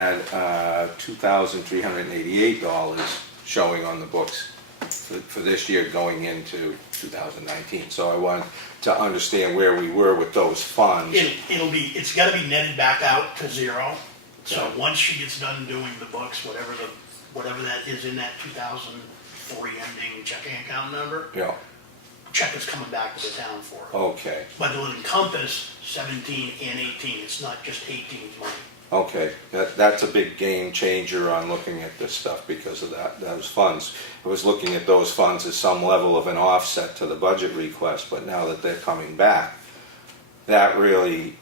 had $2,388 showing on the books for this year going into 2019. So I want to understand where we were with those funds. It's got to be netted back out to zero. So Okay. once she gets done doing the books, whatever that is in that 2003 ending checking account number, Yeah, check is coming back to the town for it. okay, But it'll encompass 17 and 18. It's not just 18's money. okay. That's a big game changer on looking at this stuff because of those funds. I was looking at those funds as some level of an offset to the budget request, but now that they're coming back, that really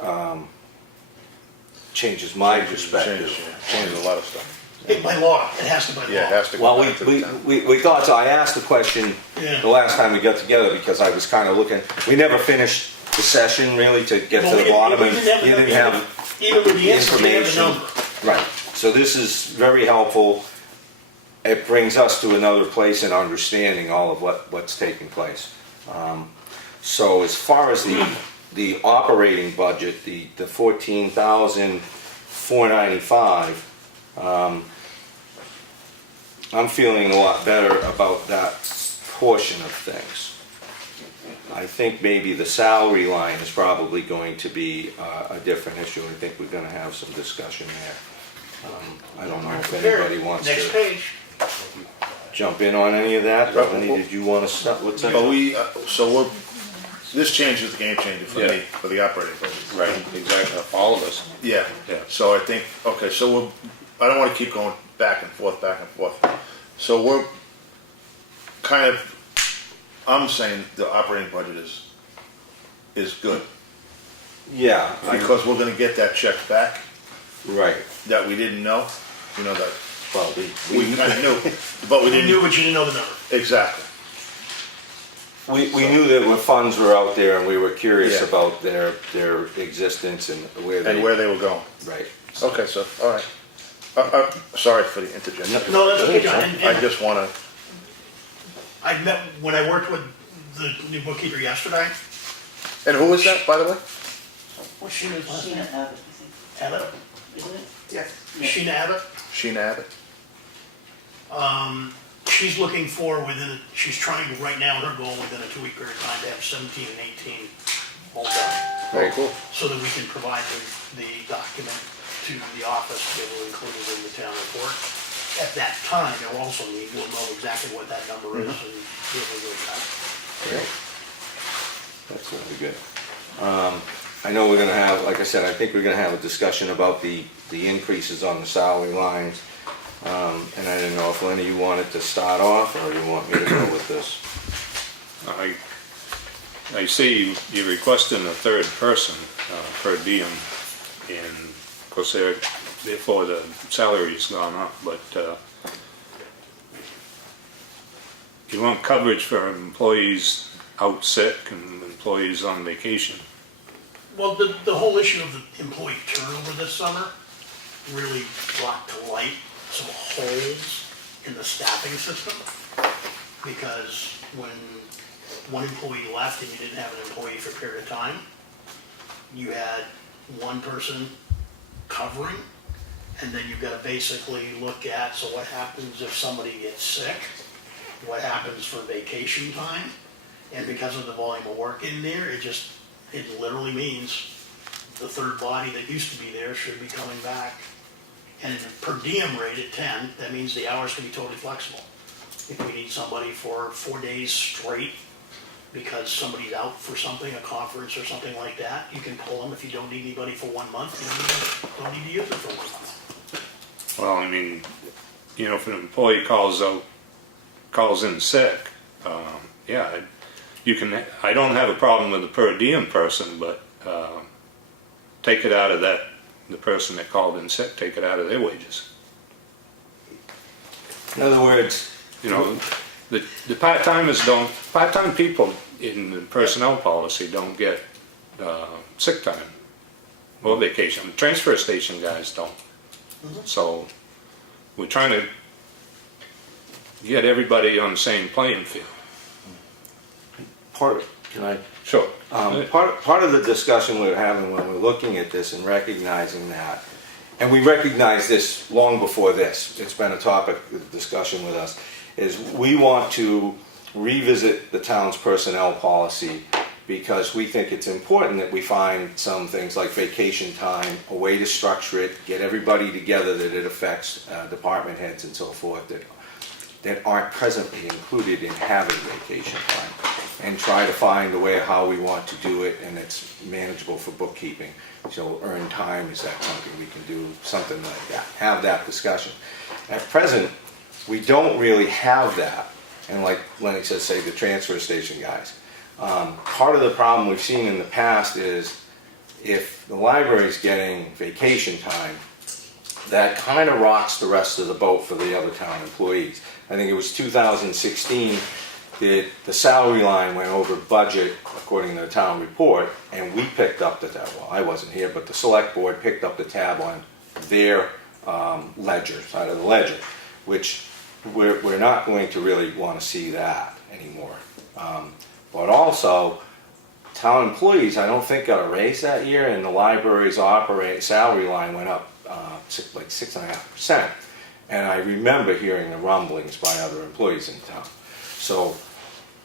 changes my perspective. Changes a lot of stuff. By law, it has to by law. Yeah, it has to Well, go back to the town. we thought, so I asked the question Yeah. the last time we got together because I was kind of looking, we never finished the session really to get Well, to the bottom and we you didn't have even with the answer, we have a information. number. Right, so this is very helpful. It brings us to another place in understanding all of what's taking place. So as far as the operating budget, the 14,495, I'm feeling a lot better about that portion of things. I think maybe the salary line is probably going to be a different issue. I think we're going to have some discussion there. I don't know if anybody wants Next to page. jump in on any of that. Bethany, did you want to start? What's that? But this change is the game changer for me, for the operating budget. Right, exactly, all of us. Yeah, Yeah. so I think, okay, so I don't want to keep going back and forth. So we're kind of, I'm saying the operating budget is good. Yeah, Because we're gonna get that check back right. that we didn't know, that Well, we kind of knew, but we You didn't. knew, but you didn't know the number. Exactly. we knew that when funds were out there and we were curious Yeah. about their existence and where they. And where they were going. Right. Okay, so, all right. Sorry for the interjection. No, that's okay, John. And- I just wanna, I met, when I worked with the new bookkeeper yesterday, and who was that, by the way? what's Sheena's last name? Sheena Abbott, Abbott? isn't it? Yes. Sheena Abbott. Sheena Abbott? She's looking for she's trying to, right now, her goal within a 2-week period of time to have 17 and 18 all done. Very cool. So that we can provide the document to the office to be able to include it in the town report. At that time, we'll know exactly what that number is and be able to do that. Great. That's really good. I know we're gonna have, like I said, I think we're gonna have a discussion about the increases on the salary lines. And I didn't know if Lenny, you wanted to start off or you want me to go with this? I see you're requesting a third person per diem, and of course therefore the salary's gone up, but you want coverage for employees out sick and employees on vacation. Well, the whole issue of the employee turnover this summer really brought to light some holes in the staffing system. Because when one employee left and you didn't have an employee for a period of time, you had one person covering, and then you've got to basically look at, so what happens if somebody gets sick? What happens for vacation time? And because of the volume of work in there, it literally means the third body that used to be there should be coming back. And at a per diem rate at 10, that means the hours can be totally flexible. If we need somebody for 4 days straight because somebody's out for something, a conference or something like that, you can pull them. If you don't need anybody for 1 month, you don't need to use it for 1 month. Well, I mean, if an employee calls in sick, you can. I don't have a problem with the per diem person, but take it out of that. The person that called in sick, take it out of their wages. In other words, The part-time people in the personnel policy don't get sick time or vacation. The transfer station guys don't. So we're trying to get everybody on the same playing field. can I? Sure. Part of the discussion we're having when we're looking at this and recognizing that and we recognize this long before this, it's been a topic of discussion with us, is we want to revisit the town's personnel policy because we think it's important that we find some things like vacation time, a way to structure it, get everybody together that it affects, department heads and so forth, that aren't presently included in having vacation time, and try to find a way of how we want to do it and it's manageable for bookkeeping. So earned time, is that something we can do, something like that, have that discussion. At present, we don't really have that, and like Lenny says, say the transfer station guys. Part of the problem we've seen in the past is if the library's getting vacation time, that kind of rocks the rest of the boat for the other town employees. I think it was 2016 that the salary line went over budget according to the town report, and we picked up the tab. Well, I wasn't here, but the select board picked up the tab on their ledger, side of the ledger, which we're not going to really want to see that anymore. But also, town employees, I don't think got a raise that year, and the library's salary line went up like 6.5%. And I remember hearing the rumblings by other employees in town. So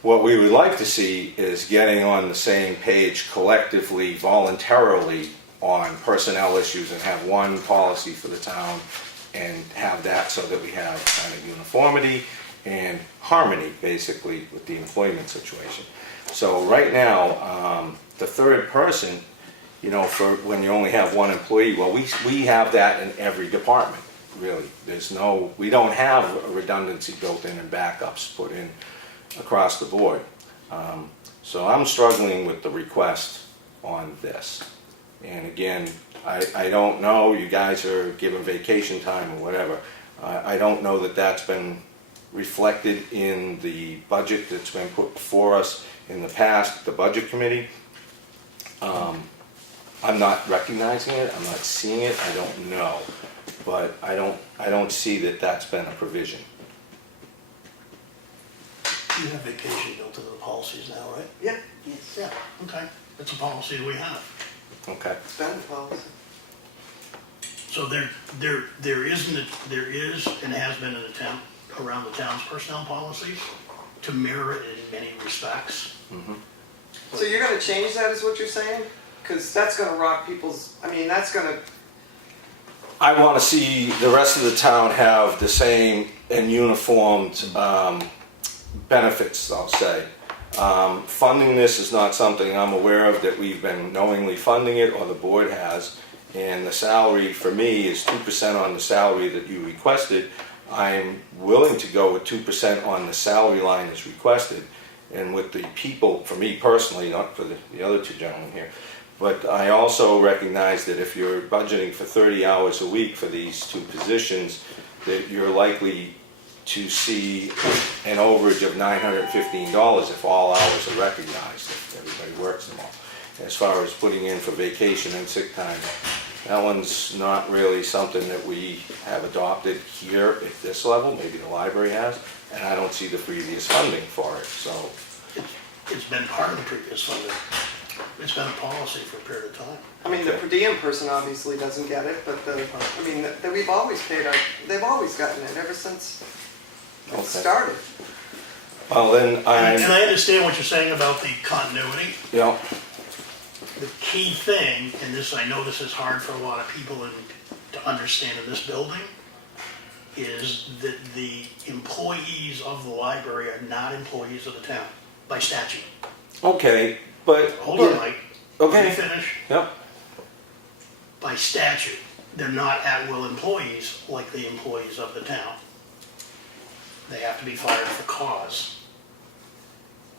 what we would like to see is getting on the same page collectively, voluntarily, on personnel issues and have one policy for the town and have that so that we have kind of uniformity and harmony, basically, with the employment situation. So right now, the third person, you know, for when you only have one employee, well, we have that in every department, really. We don't have a redundancy built in and backups put in across the board. So I'm struggling with the request on this. And again, I don't know, you guys are given vacation time or whatever. I don't know that that's been reflected in the budget that's been put before us in the past, the budget committee. I'm not recognizing it, I'm not seeing it, I don't know. But I don't see that that's been a provision. You have vacation built into the policies now, right? Yeah, yes, Yeah, okay. That's a policy we have. Okay. it's been a policy. So there is and has been an attempt around the town's personnel policies to mirror it in many respects. So you're gonna change that, is what you're saying? Because that's gonna rock people's, I mean, that's gonna, I want to see the rest of the town have the same and uniformed benefits, I'll say. Funding this is not something I'm aware of that we've been knowingly funding it, or the board has. And the salary for me is 2% on the salary that you requested. I'm willing to go with 2% on the salary line as requested. And with the people, for me personally, not for the other two gentlemen here, but I also recognize that if you're budgeting for 30 hours a week for these two positions, that you're likely to see an overage of $915 if all hours are recognized, if everybody works them all. As far as putting in for vacation and sick time, that one's not really something that we have adopted here at this level, maybe the library has, and I don't see the previous funding for it, so. It's been part of the previous funding. It's been a policy for a period of time. I mean, the per diem person obviously doesn't get it, but we've always paid our, they've always gotten it ever since it started. Well, then And I'm, I understand what you're saying about the continuity. you know, The key thing, and this, I know this is hard for a lot of people to understand in this building, is that the employees of the library are not employees of the town by statute. okay, but. Hold on, Mike. Okay. Let me finish. Yep. By statute, they're not at-will employees like the employees of the town. They have to be fired for cause.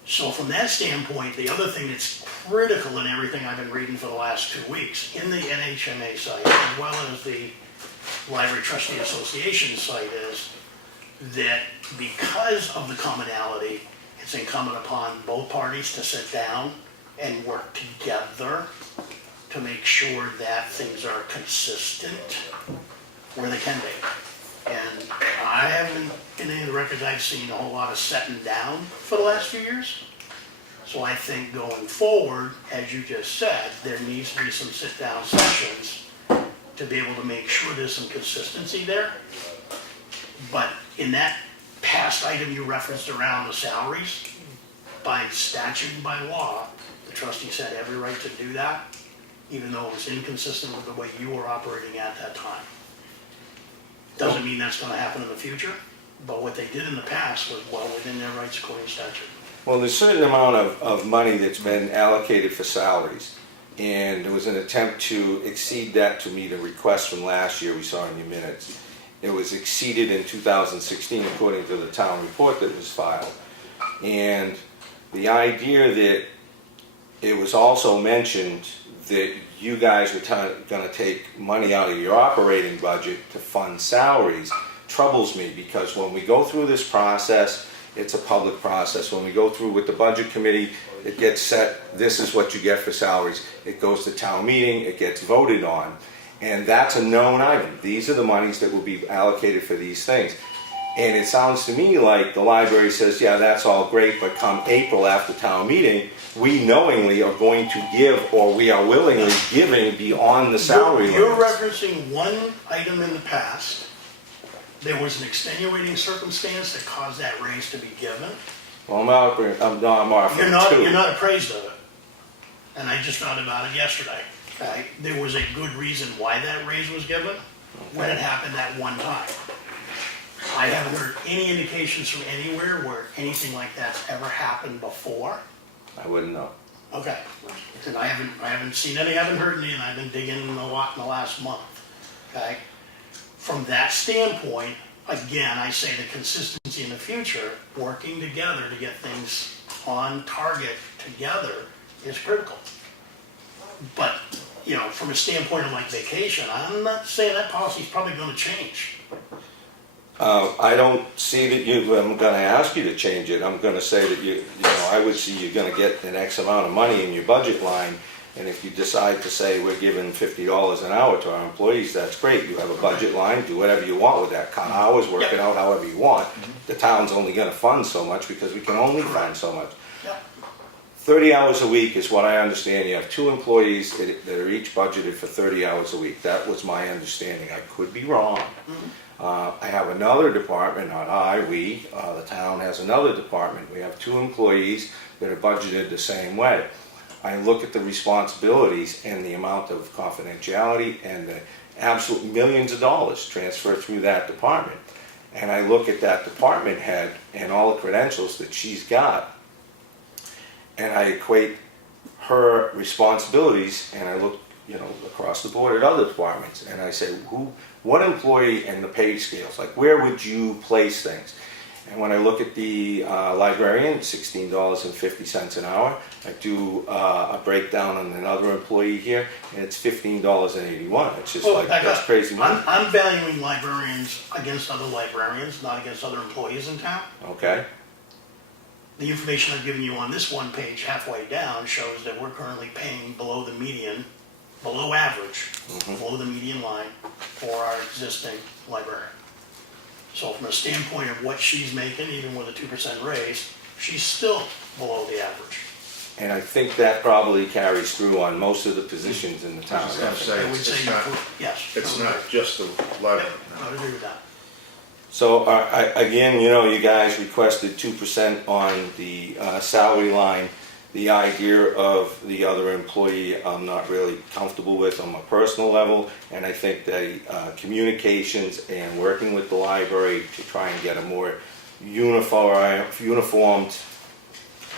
So from that standpoint, the other thing that's critical in everything I've been reading for the last 2 weeks, in the NHMA site, as well as the Library Trustee Association site, is that because of the commonality, it's incumbent upon both parties to sit down and work together to make sure that things are consistent where they can be. And I haven't, in any of the records I've seen, a whole lot of setting down for the last few years. So I think going forward, as you just said, there needs to be some sit-down sessions to be able to make sure there's some consistency there. But in that past item you referenced around the salaries, by statute and by law, the trustees had every right to do that, even though it was inconsistent with the way you were operating at that time. Doesn't mean that's gonna happen in the future, but what they did in the past was well within their rights according to statute. Well, there's a certain amount of money that's been allocated for salaries, and there was an attempt to exceed that to meet a request from last year we saw in your minutes. It was exceeded in 2016 according to the town report that was filed. And the idea that it was also mentioned that you guys were going to take money out of your operating budget to fund salaries troubles me, because when we go through this process, it's a public process. When we go through with the budget committee, it gets set, this is what you get for salaries. It goes to town meeting, it gets voted on. And that's a known item. These are the monies that will be allocated for these things. And it sounds to me like the library says, yeah, that's all great, but come April after town meeting, we knowingly are going to give, or we are willingly giving beyond the salary You're limits. referencing one item in the past. There was an extenuating circumstance that caused that raise to be given. Well, I'm offering two. You're not appraised of it. And I just found about it yesterday. Okay? There was a good reason why that raise was given when it happened that one time. I haven't heard any indications from anywhere where anything like that's ever happened before. I wouldn't know. Okay, and I haven't seen any, haven't heard any, and I've been digging a lot in the last month, okay? From that standpoint, again, I say the consistency in the future, working together to get things on target together is critical. But, you know, from a standpoint of like vacation, I'm not saying that policy's probably gonna change. I don't see that I'm going to ask you to change it. I'm going to say that you know, I would see you're going to get an X amount of money in your budget line, and if you decide to say we're giving $50 an hour to our employees, that's great. You have a budget line, do whatever you want with that. Count hours, work it out however you want. The town's only going to fund so much because we can only fund so much. 30 hours a week is what I understand. You have 2 employees that are each budgeted for 30 hours a week. That was my understanding. I could be wrong. I have another department, the town has another department. We have 2 employees that are budgeted the same way. I look at the responsibilities and the amount of confidentiality and the absolute millions of dollars transferred through that department. And I look at that department head and all the credentials that she's got, and I equate her responsibilities, and I look, you know, across the board at other departments, and I say, what employee and the pay scales, like where would you place things? And when I look at the librarian, $16.50 an hour, I do a breakdown on another employee here, and it's $15.81. It's just like, that's crazy money. I'm valuing librarians against other librarians, not against other employees in town. Okay. The information I've given you on this one page halfway down shows that we're currently paying below the median, below average, below the median line for our existing librarian. So from a standpoint of what she's making, even with a 2% raise, she's still below the average. And I think that probably carries through on most of the positions in the town. I was gonna say, I would say, yes. it's not just the library. I would agree with that. So again, you know, you guys requested 2% on the salary line. The idea of the other employee, I'm not really comfortable with on a personal level, and I think that communications and working with the library to try and get a more uniformed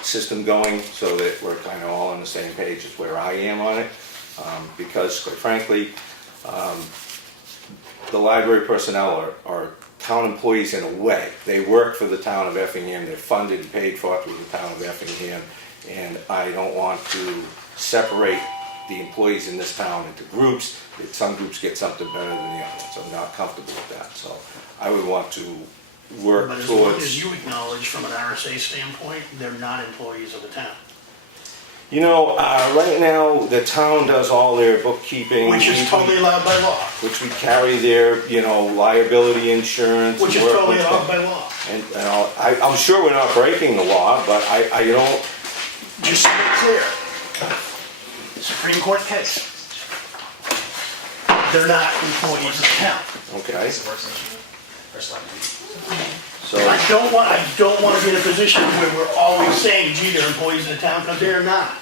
system going so that we're kind of all on the same page is where I am on it, because quite frankly, the library personnel are town employees in a way. They work for the town of Effingham, they're funded and paid for through the town of Effingham, and I don't want to separate the employees in this town into groups. Some groups get something better than the others. I'm not comfortable with that, so I would want to work But as long towards... as you acknowledge from an RSA standpoint, they're not employees of the town. You know, right now, the town does all their bookkeeping. Which is totally allowed by law. Which we carry their, you know, liability insurance. Which is and work totally with allowed them. by law. And I'm sure we're not breaking the law, but I don't... Just to be clear, Supreme Court case. they're not employees of the town. Okay, It's a work session. Or selectmen. so, I don't want to be in a position where we're always saying, gee, they're employees of the town, because they're not.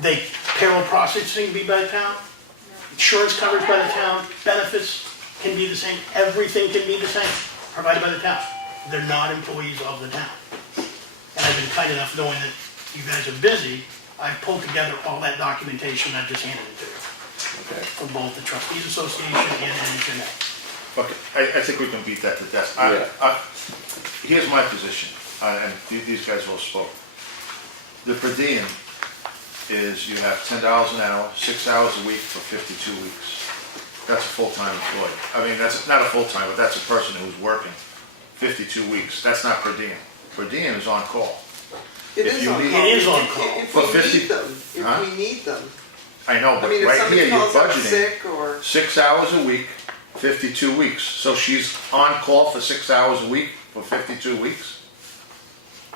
They, payroll processing can be by the town, insurance coverage by the town, benefits can be the same, everything can be the same, provided by the town. They're not employees of the town. And I've been kind enough knowing that you guys are busy, I've pulled together all that documentation, I've just handed it to you, okay. from both the trustees association and NHMA. Okay, I think we can beat that to death. Here's my position, and these guys all spoke. The per diem is you have $10 an hour, 6 hours a week for 52 weeks. That's a full-time employee. I mean, that's not a full-time, but that's a person who's working 52 weeks. That's not per diem. Per diem is on call. It If is you on need- call. It is on call. If For we 50 need them, Huh? if we need them. I know, I but mean, if right somebody here, you're calls up budgeting sick or, 6 hours a week, 52 weeks. So she's on call for 6 hours a week for 52 weeks?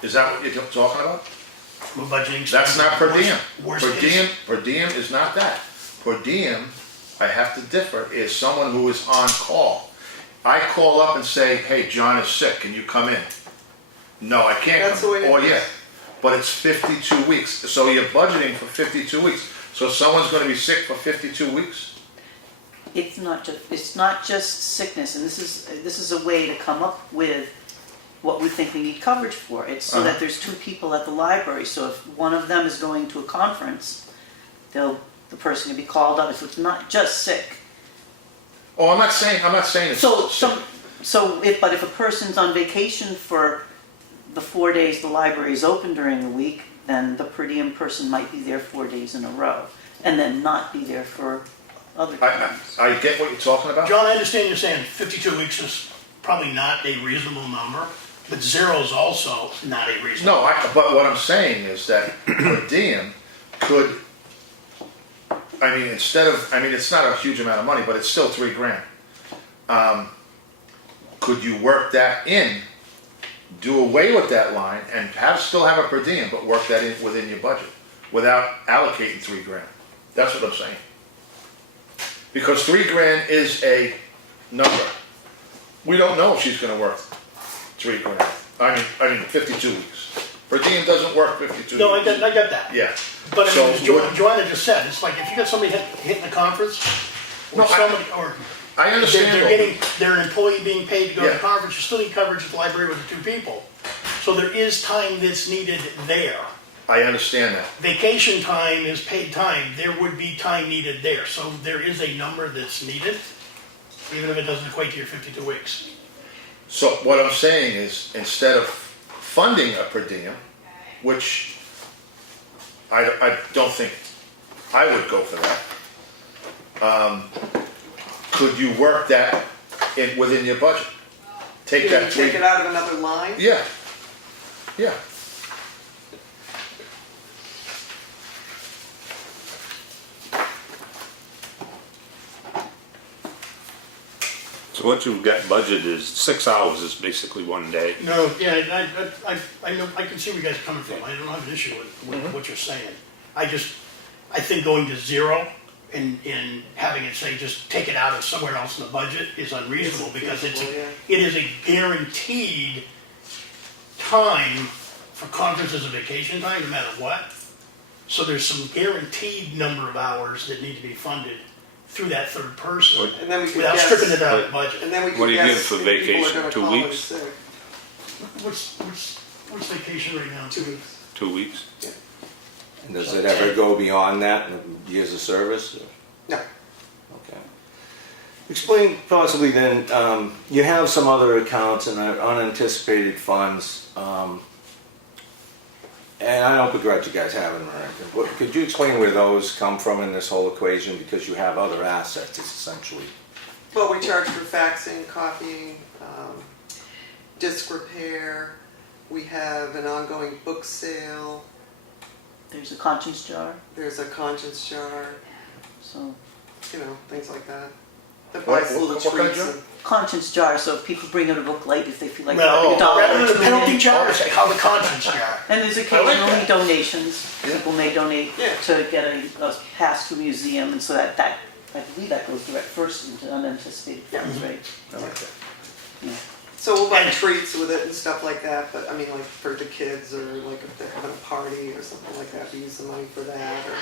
Is that what you're talking about? We're budgeting. That's not per diem. Worst Per case. diem, per diem is not that. Per diem, I have to differ, is someone who is on call. I call up and say, hey, John is sick, can you come in? No, I can't That's come. the way it Oh, is. yeah, but it's 52 weeks, so you're budgeting for 52 weeks. So someone's gonna be sick for 52 weeks? It's not just sickness, and this is a way to come up with what we think we need coverage for. It's so that there's two people at the library, so if one of them is going to a conference, the person can be called out, if it's not just sick. Oh, I'm not saying it's. But if a person's on vacation for the 4 days the library is open during the week, then the per diem person might be there 4 days in a row, and then not be there for other times. I get what you're talking about. John, I understand you're saying 52 weeks is probably not a reasonable number, but 0 is also not a reasonable. No, but what I'm saying is that per diem could, it's not a huge amount of money, but it's still $3,000. Could you work that in, do away with that line, and still have a per diem, but work that in within your budget, without allocating $3,000? That's what I'm saying. Because $3,000 is a number. We don't know if she's gonna work $3,000. I mean, 52 weeks. Per diem doesn't work 52 No, I weeks. got that. Yeah. But I So mean, as Joanna just said, it's like if you got somebody hitting the conference, No, or somebody, or I understand. they're an employee being paid to go to Yeah. the conference, you still need coverage at the library with the 2 people. So there is time that's needed there. I understand that. Vacation time is paid time, there would be time needed there. So there is a number that's needed, even if it doesn't equate to your 52 weeks. So what I'm saying is, instead of funding a per diem, which I don't think I would go for that, could you work that within your budget? Take can you that take it out of another line? Yeah, yeah. So what you've got budgeted is 6 hours is basically 1 day. No, yeah, I know, I can see where you guys are coming from, I don't have an issue with what you're saying. I think going to 0 and having it say just take it out of somewhere else in the budget is unreasonable, because it is a guaranteed time for conferences and vacation time, no matter what. So there's some guaranteed number of hours that need to be funded through that third person, And then we could without guess, stripping it out of the budget. and then we What could do you guess get for if people are vacation? gonna 2 call in weeks? sick. What's vacation right now? 2 weeks. 2 weeks? And does it ever go beyond that, years of service? No. Okay. Explain possibly then, you have some other accounts and unanticipated funds, and I don't begrudge you guys having them or anything. Could you explain where those come from in this whole equation? Because you have other assets, essentially. Well, we charge for faxing, copying, disc repair. We have an ongoing book sale. There's a conscience jar, There's a conscience jar, so things like that. That What- buys little what kind of treats jar? and conscience jar, so if people bring out a book late, if they feel like Well, putting a dollar rather or than two the penalty in. charge, they call the conscience jar. And there's like occasionally that. donations. Yeah. People may donate Yeah. to get a pass to a museum, and so that I believe that goes direct first into unanticipated funds, right? I like that. Yeah. So we'll buy treats with it and stuff like that, but I mean, like for the kids, or like if they're having a party or something like that, we use the money for that, or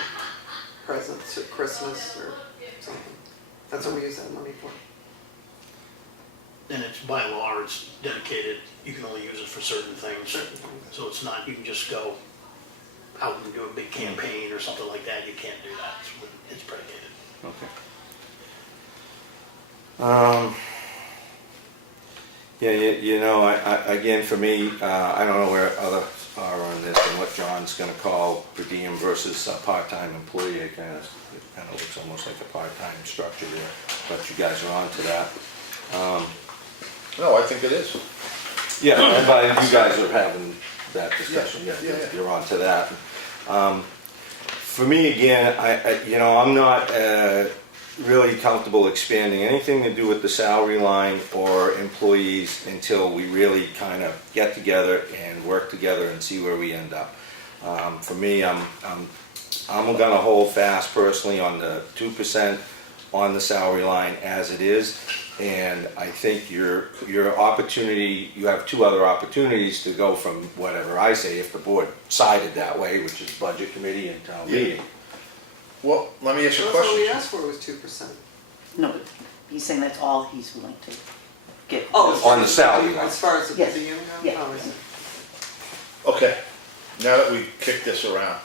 presents at Christmas or something. That's what we use that money for. And it's by law, it's dedicated, you can only use it for certain things. Certain things. So it's not, you can just go out and do a big campaign or something like that, you can't do that, it's predicated. Okay. Yeah, you know, again, for me, I don't know where others are on this and what John's gonna call per diem versus a part-time employee. It kind of looks almost like a part-time structure there, but you guys are on to that. No, I think it is. Yeah, and by you guys are having that discussion, yeah, Yeah. you're on to that. For me, again, you know, I'm not really comfortable expanding anything to do with the salary line or employees until we really kind of get together and work together and see where we end up. For me, I'm gonna hold fast personally on the 2% on the salary line as it is. And I think your opportunity, you have two other opportunities to go from whatever I say, if the board sided that way, which is budget committee and town Yeah. meeting. Well, let me ask you a That's all we question. asked for was 2%. No, but he's saying that's all he's willing to get. Oh, On the salary line. as far as the Yes. per diem goes? Yeah. Oh, I see. Okay, now that we kicked this around.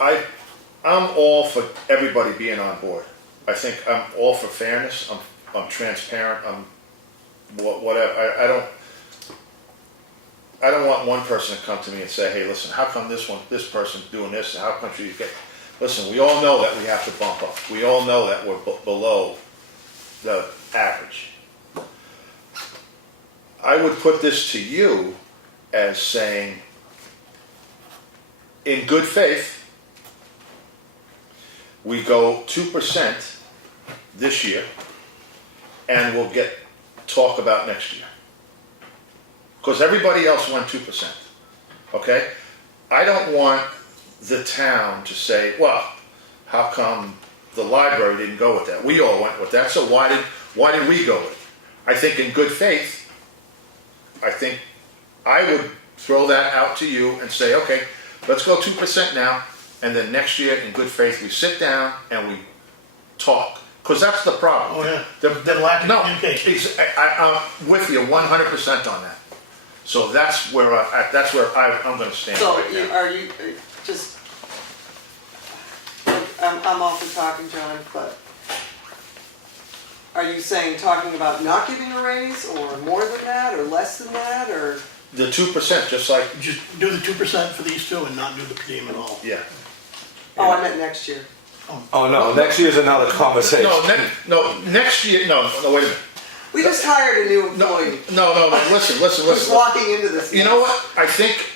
I'm all for everybody being on board. I think I'm all for fairness, I'm transparent, I'm whatever, I don't want one person to come to me and say, hey, listen, how come this person's doing this, and how come you get, listen, we all know that we have to bump up. We all know that we're below the average. I would put this to you as saying, in good faith, we go 2% this year, and we'll talk about next year. Because everybody else went 2%, okay? I don't want the town to say, well, how come the library didn't go with that? We all went with that, so why did we go with it? I think in good faith, I think I would throw that out to you and say, okay, let's go 2% now, and then next year, in good faith, we sit down and we talk. Because that's the problem. Oh, yeah. The lack of no, communication. I'm with you 100% on that. So that's where I'm going to stand So right now. are you, just, I'm all for talking, John, but are you saying talking about not giving a raise, or more than that, or less than that, or? The 2%, just like, Just do the 2% for these two and not do the per diem at all. yeah. Oh, I meant next year. Oh, no, next year's another conversation. Next year, no, wait a minute. We just hired a new No, employee listen. who's walking into this. You know what? I think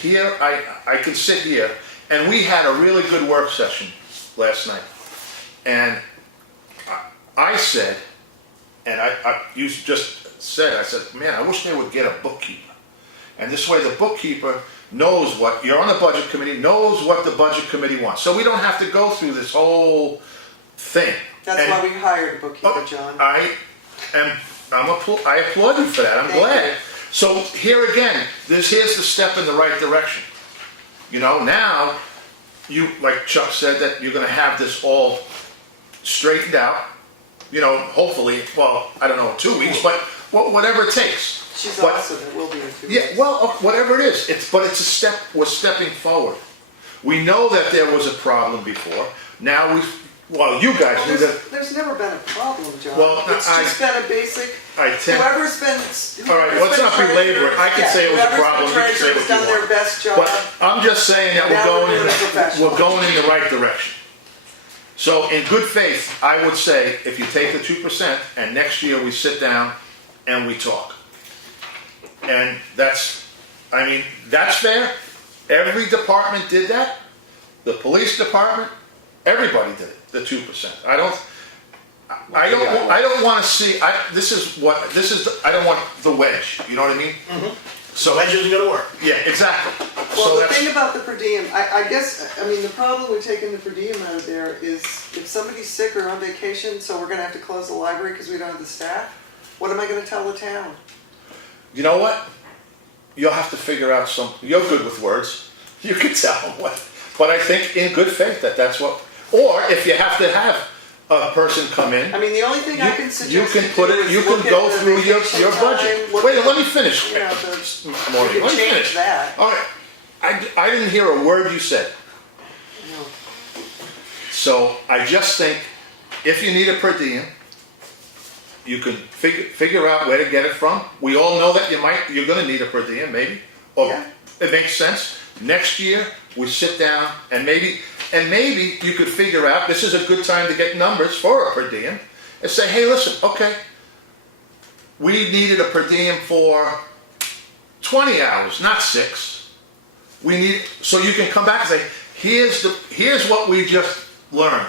here, I can sit here, and we had a really good work session last night. And I said, and you just said, I said, man, I wish they would get a bookkeeper. And this way the bookkeeper knows what, you're on the budget committee, knows what the budget committee wants. So we don't have to go through this whole thing. That's why we hired a bookkeeper, John. I applaud you for that, I'm Thank glad. you. So here again, here's the step in the right direction. You know, now, like Chuck said, that you're gonna have this all straightened out, you know, hopefully, well, I don't know, in 2 weeks, but whatever it takes. She's But- awesome, it will be in 2 Yeah, weeks. well, whatever it is, but it's a step, we're stepping forward. We know that there was a problem before, now you guys knew that. There's never been a problem, John. Well, It's just been a basic, All right, whoever's been. All right, let's not belabor it. I can say it was a problem, you can say what Whoever's you done their want. best job. But I'm just saying that Now we're doing it professionally. we're going in the right direction. So in good faith, I would say, if you take the 2%, and next year we sit down and we talk. And that's fair. Every department did that. The police department, everybody did it, the 2%. I don't want to see, I don't want the wedge, you know what I mean? So that isn't gonna work. Yeah, exactly. Well, the that's- thing about the per diem, I guess, I mean, the problem with taking the per diem out of there is if somebody's sick or on vacation, so we're gonna have to close the library because we don't have the staff, what am I gonna tell the town? You know what? You'll have to figure out some, you're good with words. You can tell them what, but I think in good faith that's what, or if you have to have a person come in. I mean, the only thing I can You suggest can to put do it, is you look can at go the through your vacation budget. time, look Wait, at, let me finish. you know, the- Maureen, you can let me change finish. that. All right, I didn't hear a word you said. No. So I just think if you need a per diem, you can figure out where to get it from. We all know that you're gonna need a per diem, maybe, or Yeah. it makes sense. Next year, we sit down and maybe you could figure out, this is a good time to get numbers for a per diem, and say, hey, listen, okay, we needed a per diem for 20 hours, not 6. We need, so you can come back and say, here's what we just learned.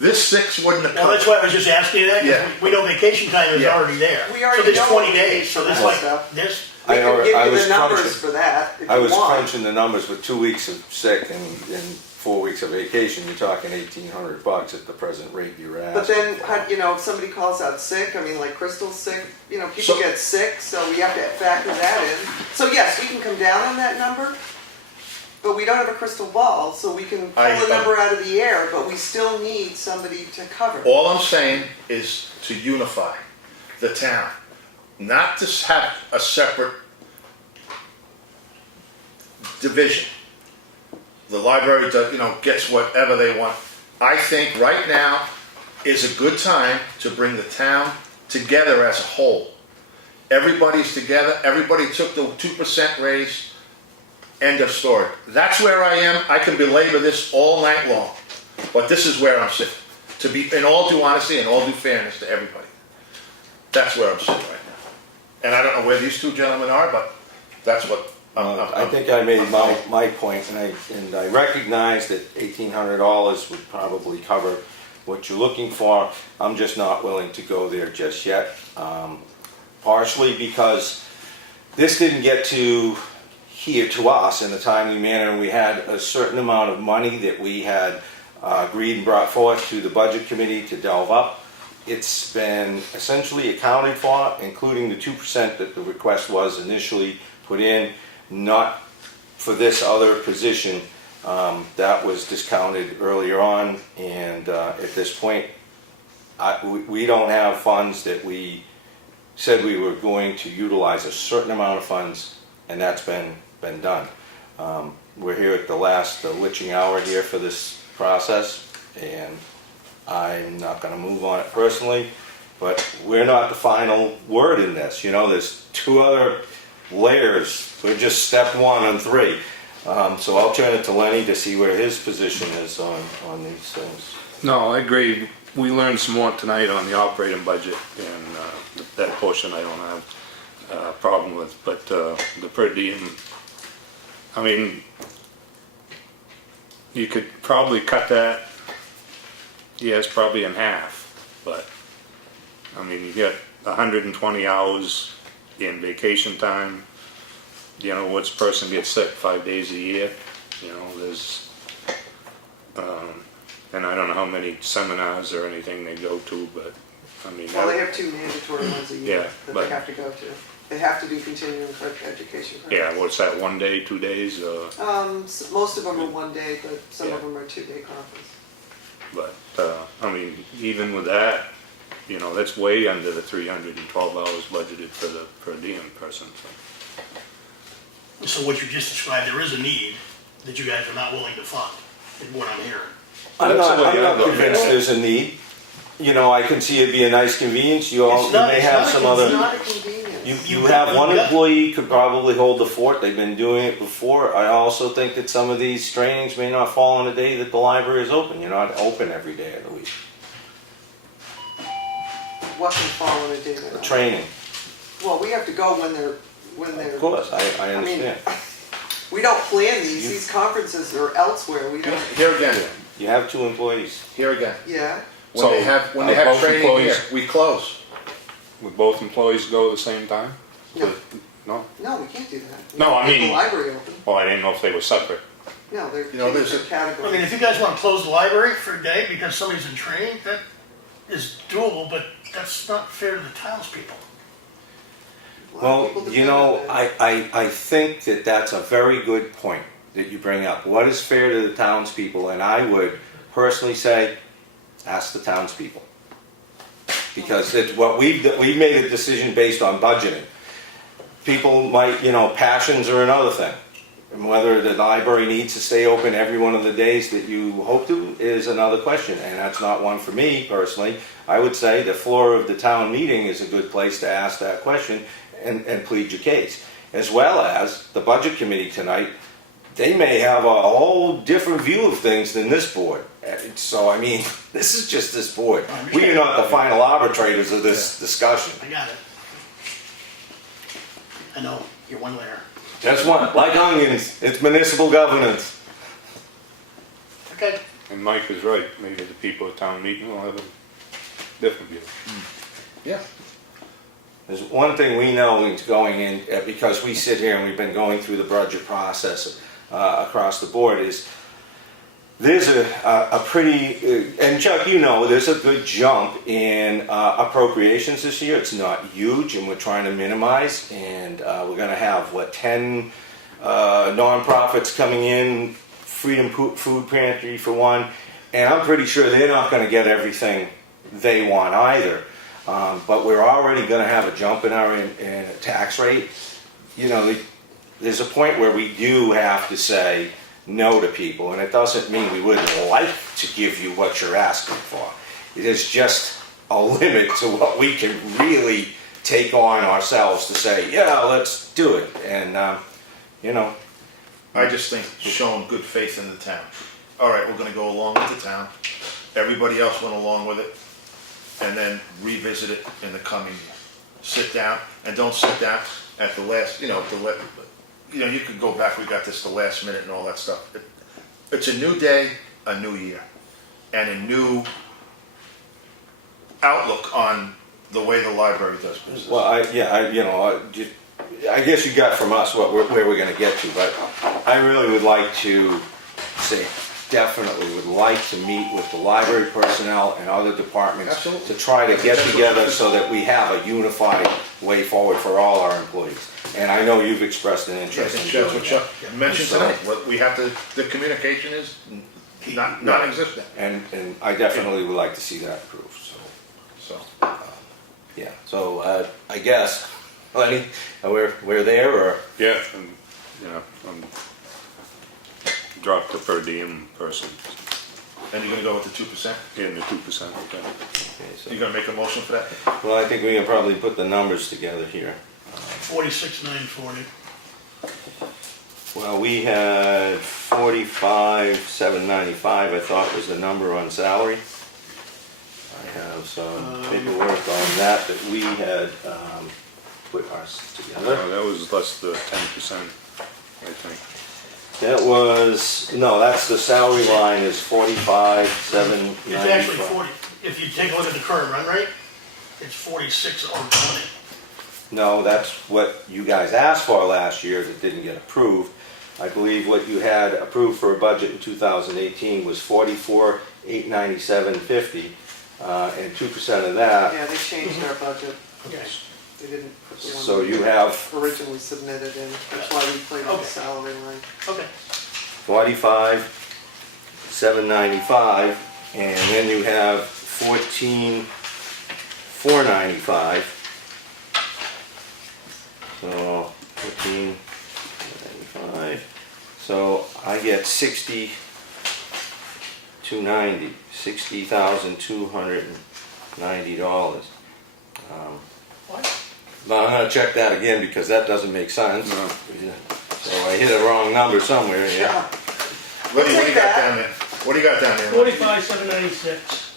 This 6 wouldn't have Well, come. that's why I was just asking you that, Yeah. because we know vacation time is Yeah. already there. We already So there's know 20 days, so vacation there's like, stuff. there's, We can give I you was the numbers crunching- for that if I you was want. crunching the numbers with 2 weeks of sick and 4 weeks of vacation, you're talking $1,800 at the present rate you're at. But then, you know, if somebody calls out sick, I mean, like Crystal's sick, you know, people So- get sick, so we have to factor that in. So yes, we can come down on that number, but we don't have a crystal ball, so we can pull a number out of the air, but we still need somebody to cover. All I'm saying is to unify the town, not to have a separate division. The library does, gets whatever they want. I think right now is a good time to bring the town together as a whole. Everybody's together, everybody took the 2% raise, end of story. That's where I am. I can belabor this all night long, but this is where I'm sitting. To be, in all due honesty and all due fairness to everybody. That's where I'm sitting right now. And I don't know where these two gentlemen are, but that's what I think I made my point, and I recognize that $1,800 would probably cover what you're looking for. I'm just not willing to go there just yet. Partially because this didn't get to here to us in a timely manner. We had a certain amount of money that we had agreed and brought forth to the budget committee to delve up. It's been essentially accounted for, including the 2% that the request was initially put in, not for this other position that was discounted earlier on, and at this point we don't have funds that we said we were going to utilize a certain amount of funds, and that's been done. We're here at the last witching hour here for this process, and I'm not going to move on it personally, but we're not the final word in this. There's 2 other layers. We're just step 1 and 3. So I'll turn it to Lenny to see where his position is on these things. No, I agree. We learned some more tonight on the operating budget, and that portion I don't have a problem with, but the per diem, I mean, you could probably cut that, yes, probably in half, but, I mean, you get 120 hours in vacation time. Which person gets sick 5 days a year, there's, and I don't know how many seminars or anything they go to, but, I mean. Well, they have 2 mandatory ones a year Yeah, that but- they have to go to. They have to do continuing education. Yeah, what's that, 1 day, 2 days, Most of them are 1 day, but some of Yeah. them are 2-day conference. but, I mean, even with that, that's way under the 312 hours budgeted for the per diem person, so. so what you just described, there is a need that you guys are not willing to fund, is what I'm hearing. I'm That's not the way I look at convinced it. there's a need. I can see it be a nice convenience. You It's not- may it's have not- some it's other. It's not a convenience. You have one employee could probably hold the fort. They've been doing it before. I also think that some of these trainings may not fall on the day that the library is open. You're not open every day of the week. What can fall in a day? The training, Well, we have to go when they're. of course, I I mean, understand. we don't plan these conferences are elsewhere, we don't, Here again, You have 2 employees. here again. yeah. When they So, have both training here, employees- we close. Would both employees go at the same time? No. No? No, we can't do that. No, I Keep mean- the library open. Oh, I didn't know if they were separate. No, they're You know, two there's different a- I mean, categories. if you guys wanna close the library for a day because somebody's in training, that is doable, but that's not fair to the townspeople. A lot of Well, people you depend know, on that. I think that that's a very good point that you bring up. What is fair to the townspeople? And I would personally say, ask the townspeople. Because it's what we made a decision based on budgeting. People might, passions are another thing. And whether the library needs to stay open every one of the days that you hope to is another question. And that's not one for me personally. I would say the floor of the town meeting is a good place to ask that question and plead your case. As well as the budget committee tonight, they may have a whole different view of things than this board. So, I mean, this is just this board. We are not the final arbitrators of this discussion. I got it. I know, you're one layer. Just one, like onions, it's municipal governance. Okay, And Mike is right, maybe the people at town meeting will have a different view. Yeah. There's one thing we know is going in, because we sit here and we've been going through the budget process across the board, is there's a pretty, and Chuck, there's a good jump in appropriations this year. It's not huge, and we're trying to minimize, and we're gonna have, 10 nonprofits coming in, Freedom Food Pantry for one, and I'm pretty sure they're not gonna get everything they want either. But we're already gonna have a jump in our in tax rate. There's a point where we do have to say no to people, and it doesn't mean we wouldn't like to give you what you're asking for. There's just a limit to what we can really take on ourselves to say, yeah, let's do it. And, I just think showing good faith in the town. All right, we're gonna go along with the town. Everybody else went along with it. And then revisit it in the coming year. Sit down, and don't sit down at the last, you could go back, we got this the last minute and all that stuff. It's a new day, a new year, and a new outlook on the way the library does business. well, I guess you got from us where we're gonna get to, but I really would like to say, definitely would like to meet with the library personnel and other departments Absolutely. to try to get together so that we have a unified way forward for all our employees. And I know you've expressed an I interest in think doing that's what that. Chuck mentioned tonight, what we have to, the communication is non-existent, And I definitely would like to see that approved, so, so. yeah. So, I guess, Lenny, we're there, or? Yeah, I'm dropped the per diem person, And you're gonna go with the 2%? in the 2%, okay. Okay, so- You're gonna make a motion for that? Well, I think we can probably put the numbers together here. 46,940. Well, we had 45,795, I thought was the number on salary. I have some paperwork on that we had put ours together. No, that was less the 10%, I think. That was, no, that's the salary line is It's actually 45,795. 40, if you take a look at the current run rate, it's 46,020. No, that's what you guys asked for last year that didn't get approved. I believe what you had approved for a budget in 2018 was 44,897.50, and 2% of that. Yeah, they changed our budget. Okay. They didn't put the one. So we you have originally submitted in, that's why we played on the Okay. salary line. Okay. 45,795, and then you have 14,495. So 14,495. So I get 60,290, $60,290. What? Now I'm gonna check that again because that doesn't make sense. No. So I hit a wrong number somewhere, yeah. Lenny, what do you Take got that. down there? What do you got down there? 45,796.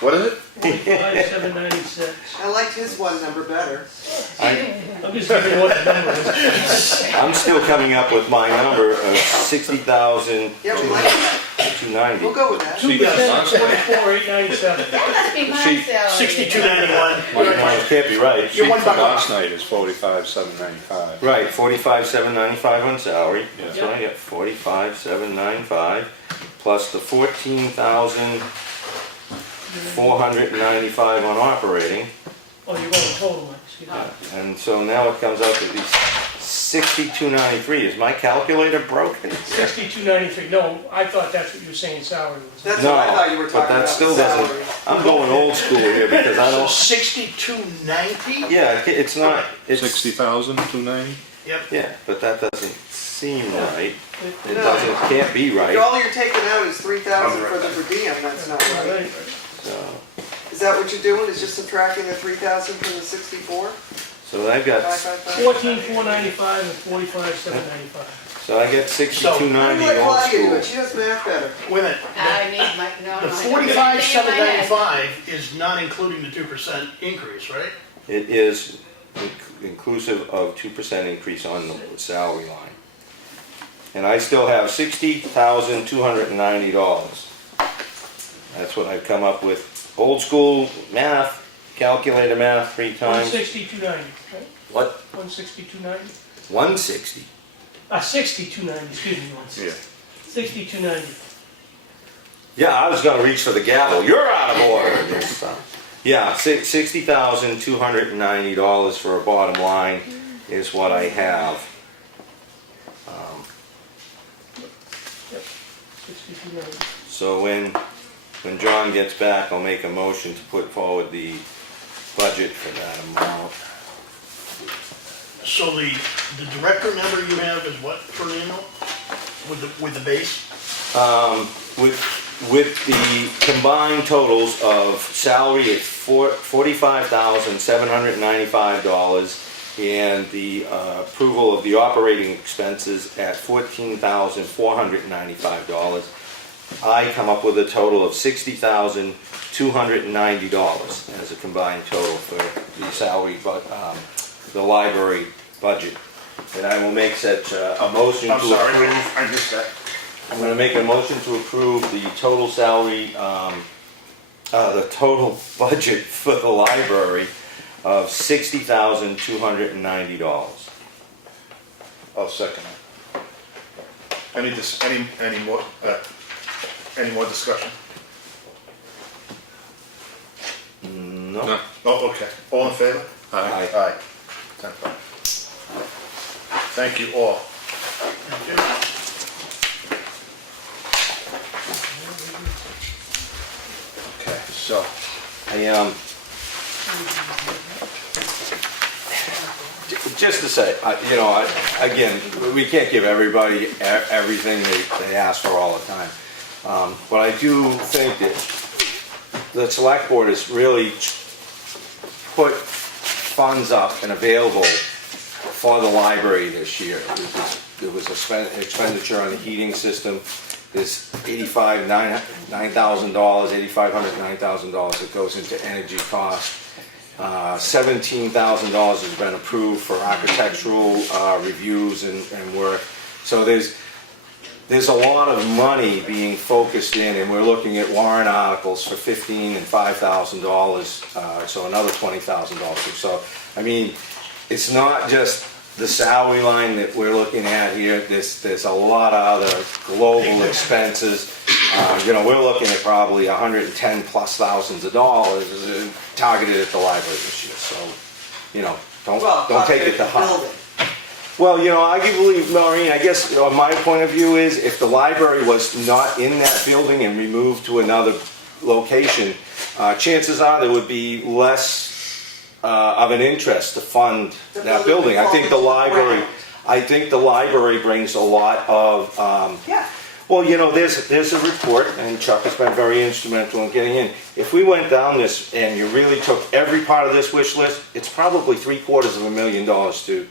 What is it? 45,796. I liked his one number better. I'm just giving you what the number is. I'm still coming up with my number of 60,000. Yeah, we like it. 290. We'll go with that. 2% is 24,897. That must be my See, salary. $62.91. Well, it can't be right. You're $1 Last off. night is 45,795. Right, 45,795 on salary, that's Yeah. right, yeah, 45,795, plus the 14,495 on operating, Oh, you're going total, Mike, excuse me. and so now it comes out to be 6293. Is my calculator broken? 6293, no, I thought that's what you were saying salary was. That's No, what I thought you were but talking that about, still doesn't, salary. I'm going old school here because I So don't, 62.90? yeah, it's not, it's, 60,000, 290? Yep. yeah, but that doesn't seem right. It No. doesn't, can't be right, All you're taking out is 3,000 for the per diem, that's not Yeah, right. right. so, Is that what you're doing, is just subtracting the 3,000 from the 64? so I've got, 555? 14,495 and 45,795. so I get I'm 6290 like old Claudia do school. it, she does math better. Wait a minute. I need my, no, The no. 45,795 is not including the 2% increase, right? It is inclusive of 2% increase on the salary line. And I still have $60,290. That's what I've come up with. Old school math, calculator math 3 times. 16290, right? What? 16290? 160. 6290, excuse me, 160. 6290. Yeah, I was gonna reach for the gavel. You're out of order this time. Yeah, $60,290 for a bottom line is what I have. Yep, 6290. So when John gets back, I'll make a motion to put forward the budget for that amount. So the director number you have is what per annual? With the base? With the combined totals of salary at $45,795 and the approval of the operating expenses at $14,495, I come up with a total of $60,290 as a combined total for the salary, but the library budget. And I will make such a motion to I'm sorry, approve. I missed that. I'm going to make a motion to approve the total salary, the total budget for the library of $60,290. I'll second it. Any more discussion? No? Oh, okay. All in favor? Aye. Aye. 10-5. Thank you all. Okay, so, Just to say, again, we can't give everybody everything they ask for all the time. But I do think that the select board has really put funds up and available for the library this year. There was a expenditure on the heating system. There's $9,000, $8,500, that goes into energy cost. $17,000 has been approved for architectural reviews and work. So there's a lot of money being focused in, and we're looking at warrant articles for $15,000 and $5,000, so another $20,000. So, I mean, it's not just the salary line that we're looking at here. There's a lot of other global expenses. We're looking at probably 110 plus thousands of dollars targeted at the library this year. So, don't take it to heart. Building. Well, arguably, Maureen, I guess my point of view is if the library was not in that building and removed to another location, chances are there would be less of an interest to fund The that building building. I think the falls library, around. I think the library brings a lot of, Yeah. well, there's a report, and Chuck has been very instrumental in getting in. If we went down this and you really took every part of this wish list, it's probably $750,000 to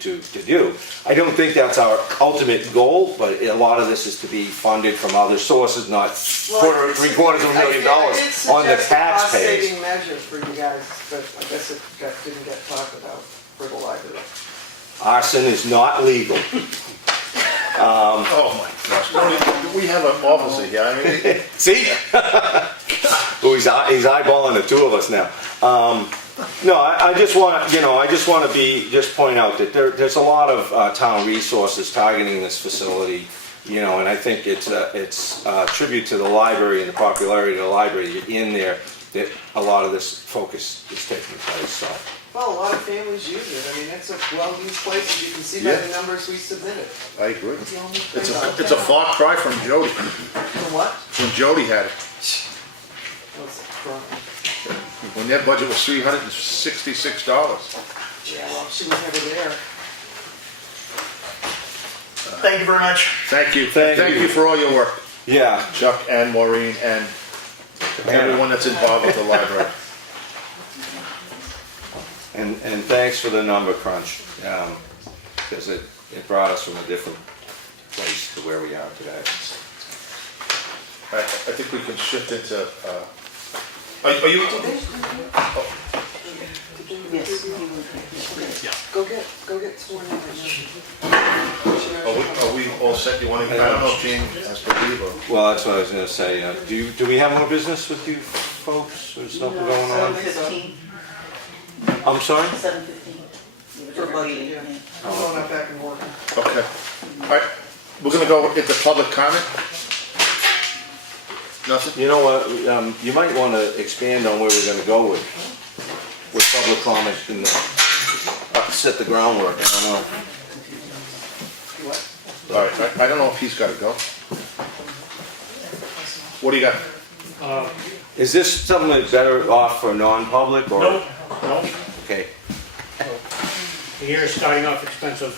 do. I don't think that's our ultimate goal, but a lot of this is to be funded from other sources, not $750,000 on the taxpayers. Cost-saving measure for you guys, but I guess it didn't get talked about for the library. Arson is not legal. oh my gosh, we we have an officer here, I mean, See? Oh, he's eyeballing the two of us now. No, I just want, to just point out that there's a lot of town resources targeting this facility, and I think it's a tribute to the library and the popularity of the library in there that a lot of this focus is taking place, so. Well, a lot of families use it. I mean, it's a well-used place, as you can see by Yeah. the numbers we submitted. I agree. It's the only It's place. a far cry from Jody, For what? when Jody had it, What's it from? when their budget was $366. Yeah, well, she was never there. Thank you very much. Thank you, Thank thank you. you for all your work, Yeah, Chuck and Maureen and everyone that's involved with the library. and thanks for the number crunch, because it brought us from a different place to where we are today. I think we can shift into, are you, Yes. he would. Go get sworn in right now. are we all set? You want to, I don't know if James has to leave or. Well, that's what I was gonna say, do we have more business with you folks, or something going on? 7:15. I'm sorry? 7:15. For budget, yeah. I'm going up back and working. Okay. All right, we're gonna go into public comment. Nothing? You know what, you might wanna expand on where we're gonna go with public comment and set the groundwork, I don't know. What? All right, I don't know if he's gotta go. What do you got? Is this something that's better off for non-public, or? No, no, Okay, the year is starting off expensive.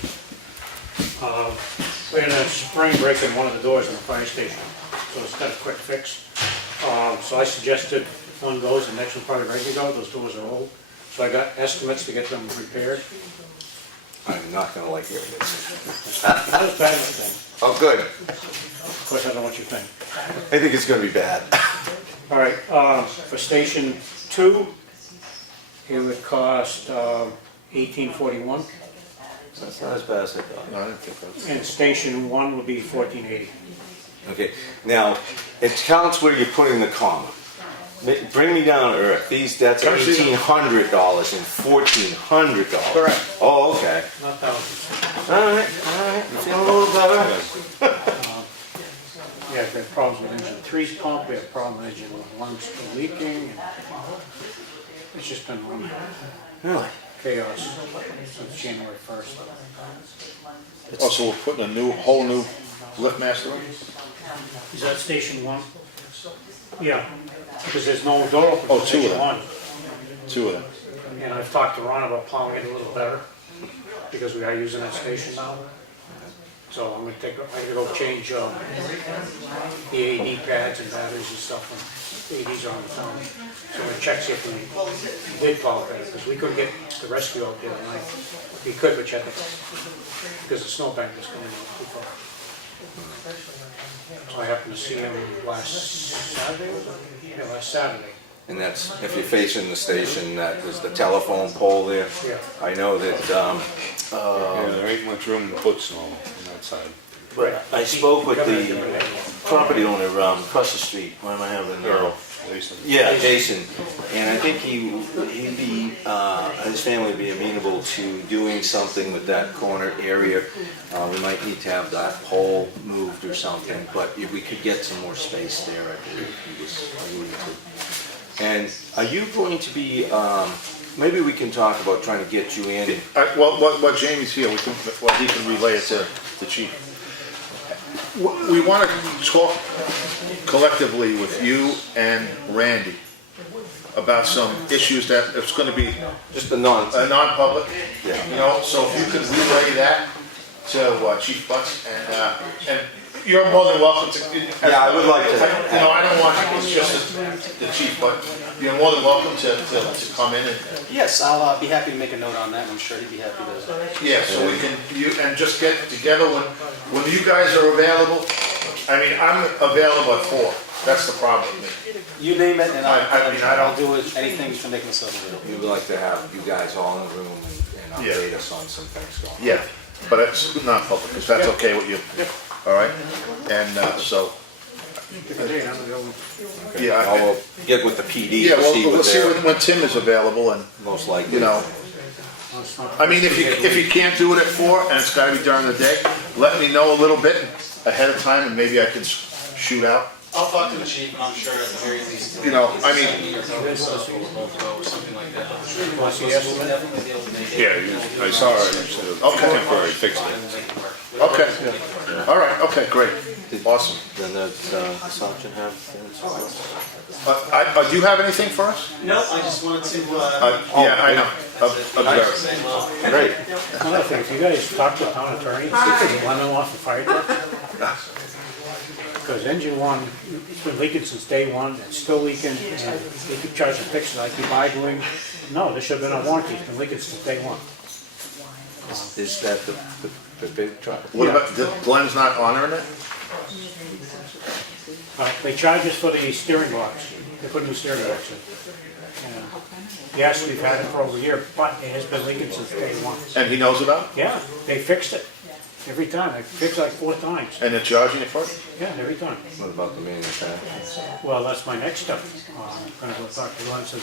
We had a spring break in one of the doors in the fire station, so it's got a quick fix. So I suggested if one goes, the next one probably ready to go, those doors are old. So I got estimates to get them repaired. I'm not gonna like hearing this. Not as bad as I think. Oh, good, Of course, I don't know what you think. I think it's gonna be bad. All right, for Station 2, it would cost $1841, That's not as bad as I thought. No, I didn't think that's. and Station 1 would be $1480. Okay, now, it counts where you're putting the comma. Bring me down to earth, that's Come see them. $1,800 and $1,400. Correct. Oh, okay. Not thousands. All right, you feeling a little better? Yeah, we have problems with engine 3's pump, we have problems with engine 1's still leaking. And it's just been one Really? chaos since January 1st. Oh, so we're putting a whole new lift master in? Is that Station 1? Yeah, because there's no door open Oh, for two of Station them. 1. Two of them. And I've talked to Ron about plowing it a little better, because we are using that station now. So I'm gonna I gotta go change the AED pads and batteries and stuff when AEDs are on the phone. So I'm gonna check, see if we did plow it, because we couldn't get the rescue out there tonight. We could, but check it, because the snowbank was coming out too far. So I happened to see him last Saturday, was it? Yeah, last Saturday. And that's, if you're facing the station, that was the telephone pole there. Yeah. I know that, Yeah, there ain't much room to put snow on that side. but I spoke with the property owner across the street, why am I having Earl? Yeah, Jason, and I think he'd be, his family would be amenable to doing something with that corner area. We might need to have that pole moved or something, but if we could get some more space there, I believe he was alluding to. And are you going to be, maybe we can talk about trying to get you in. Well, what Jamie's here, he can relay it to the chief. We want to talk collectively with you and Randy about some issues that it's going to be Just a non-public. Yeah. You know, so if you could relay that to Chief Butts, and you're more than welcome to. Yeah, I would like to. You know, I don't want it's just the chief, but you're more than welcome to come in and. Yes, I'll be happy to make a note on that. I'm sure he'd be happy to. Yeah, so we can, and just get together when you guys are available. I mean, I'm available at 4. That's the problem with me. You name it, and I mean, I don't- I'll do anything to make myself available. We would like to have you guys all in the room and Yeah. update us on some things going on. Yeah, but it's not public, if that's okay with you. all right? And, so, yeah, I'll get with the PD yeah, to well, see we'll what see they're when Tim is available and, most likely. you know, I mean, if you can't do it at 4 and it's gotta be during the day, let me know a little bit ahead of time and maybe I can shoot out. I'll talk to the chief, and I'm sure at the very least. You know, I mean, Or something like that. Want to see the estimate? Definitely be able to make it. Yeah, I saw it, instead of Okay. temporary fixed it. okay, all right, okay, great, awesome. Then does Sergeant have? Do you have anything for us? No, I just wanted to, Yeah, I know, observe. say hello. Great. Another thing, if you guys talk to the town attorney, see if there's a lemon law for fire truck. Because engine one, it's been leaking since day one, it's still leaking, and they keep charging fixes, I keep arguing, no, this should have been on warranty, it's been leaking since day one. Is that the big truck? What about, Glenn's not honoring it? They charge us for the steering box, they put a new steering box in. And, yes, we've had it for over a year, but it has been leaking since day one. And he knows about it? Yeah, they fixed it, every time, they fixed it like 4 times, And they're charging you for it? yeah, every time. What about the manufacturer? Well, that's my next step. I'm gonna go talk to Glenn, says,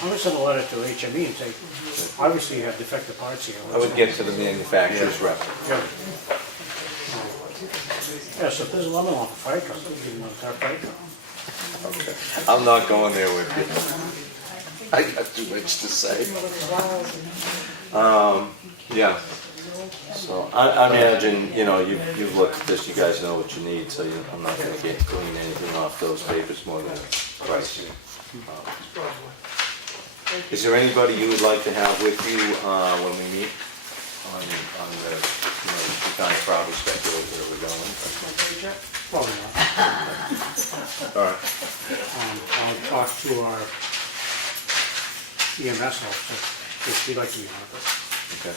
I'm gonna send a letter to HME and say, obviously you have defective parts here. I would get to the manufacturer's rep. Yeah. Yeah, so if there's a lemon on for fire truck, give them a car fire truck. I'm not going there with you. I got too much to say. Yeah. So I imagine, you know, you've looked at this, you guys know what you need, so I'm not gonna clean anything off those papers more than price. Is there anybody you would like to have with you when we meet on the, you know, you kind of probably speculate where we're going. Probably not. All right. I'll talk to our EMS officer, if she'd like to be on it. Okay.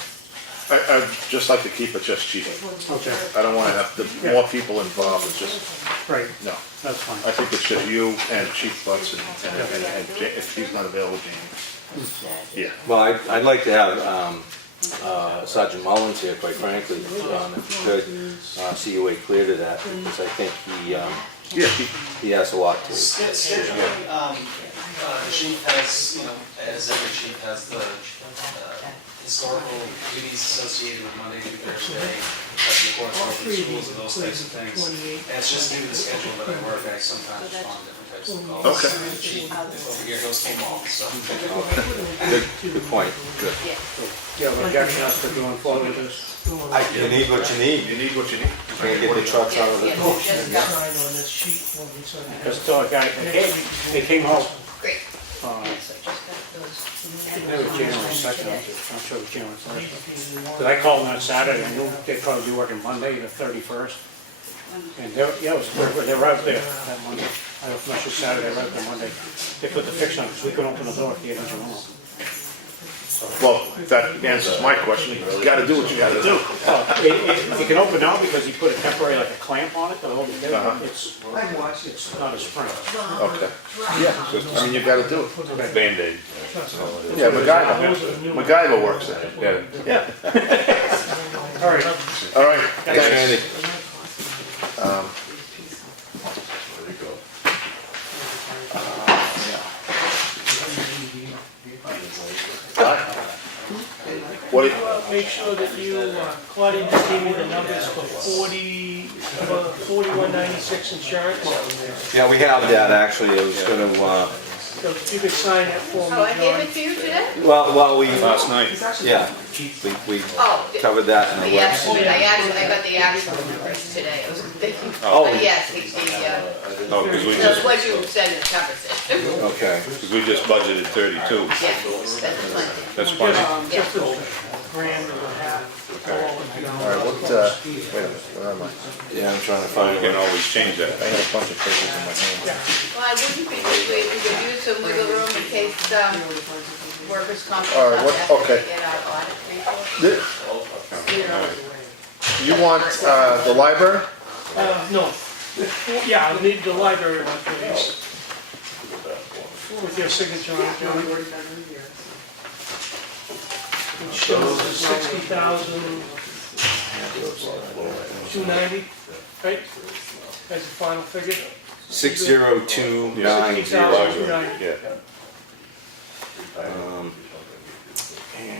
I'd just like to keep it just chief. Okay, I don't wanna have more people involved, it's just, right, no. that's fine. I think it's just you and Chief Butts and if he's not available, Jamie. Yeah. Well, I'd like to have Sergeant Mullins here, quite frankly, if you could, see your way clear to that, because I think he has a lot to. Scheduling, the chief has, you know, as every chief has the historical duties associated with Monday through Thursday, like the court for schools and those types of things. And it's just due to the schedule that I work, I sometimes respond to different types of calls. Okay. And the chief over here goes Comeau, so. Good point, good. Yeah, but Jack asked for doing forward with this. You need what you need, You need what you need. can't get the trucks out of the. Because so a guy, they came out. It was January 2nd, I'm sure it was January 1st. Because I called them on Saturday, I knew they'd probably be working Monday, the 31st. And they, yeah, it was, they were out there that Monday. I don't know if it was Saturday, right there Monday. They put the fix on it, so we couldn't open the door if the engine went off. Well, that answers my question, you gotta do what you gotta do. It can open now because he put a temporary, like a clamp on it to hold it Uh-huh. together. It's not a spring. Okay. Yeah, I mean, you gotta do it. Band-Aid. Yeah, MacGyver works there. Yeah. All right. All right, Thanks, thanks. Randy. What, do Make sure that you, Claudia just gave me the numbers for 4196 insurance. Yeah, we have that, actually, I was gonna, So if you could sign that for me, Oh, I gave John. it to you today? well, we, Last night. yeah, we Oh, covered that in the the works. actual, I got the actual numbers today, I was thinking, Oh. but yes, No, because we that's just, what you said in the conversation. Okay, because we just budgeted 32. Yeah, that's plenty. That's funny. Just a grand and a half. all right, what, wait a minute, where am I? yeah, I'm trying to You find can it. always change that. I have a bunch of papers in my hand. Well, I wouldn't be, we could use some wiggle room in case, workers' comp comes All right, up what- after okay. we get our audit report. Thi- You want, the library? No, yeah, I need the library one, please. With your signature on it, John. It shows the 60,290. right? As a final figure? 60290. 60,290. Yeah. And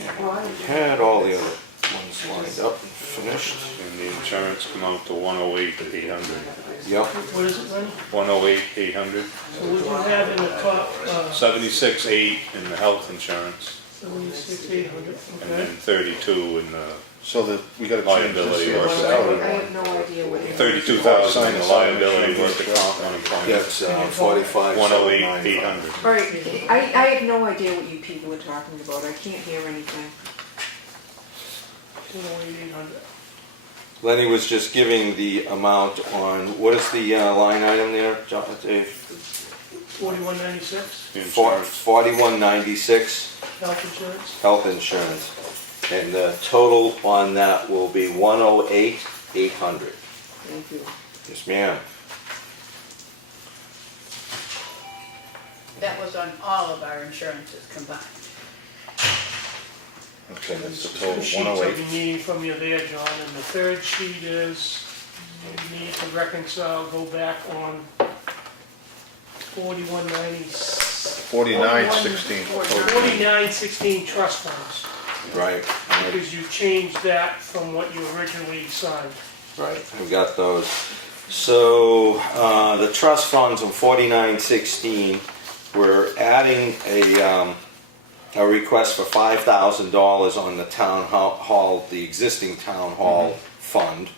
we had all the other ones lined up and finished. And the insurance come out to 108,800. Yep. What is it, Lenny? 108,800. So what do you have in the top, 76,800 in the health insurance, 76,800, and okay? then 32 in the So that we gotta change liability this. or I salary. have no idea what it is. 32,000 in the liability worth the comp unemployment. That's 45. 108,800. All right, I have no idea what you people are talking about, I can't hear anything. 108,800. Lenny was just giving the amount on, what is the line item there, Dave? 4196, The insurance. 4196 health insurance. health insurance. And the total on that will be 108,800. Thank you. Yes, ma'am. That was on all of our insurances combined. Okay, that's the Two total, sheets I'll be 108. needing from you there, John, and the third sheet is, you need to reconcile, go back on 4190, 4916. 4916 trust funds, Right, because you changed that from what you originally signed. right, we got those. So, the trust funds on 4916, we're adding a request for $5,000 on the town hall, the existing town hall fund.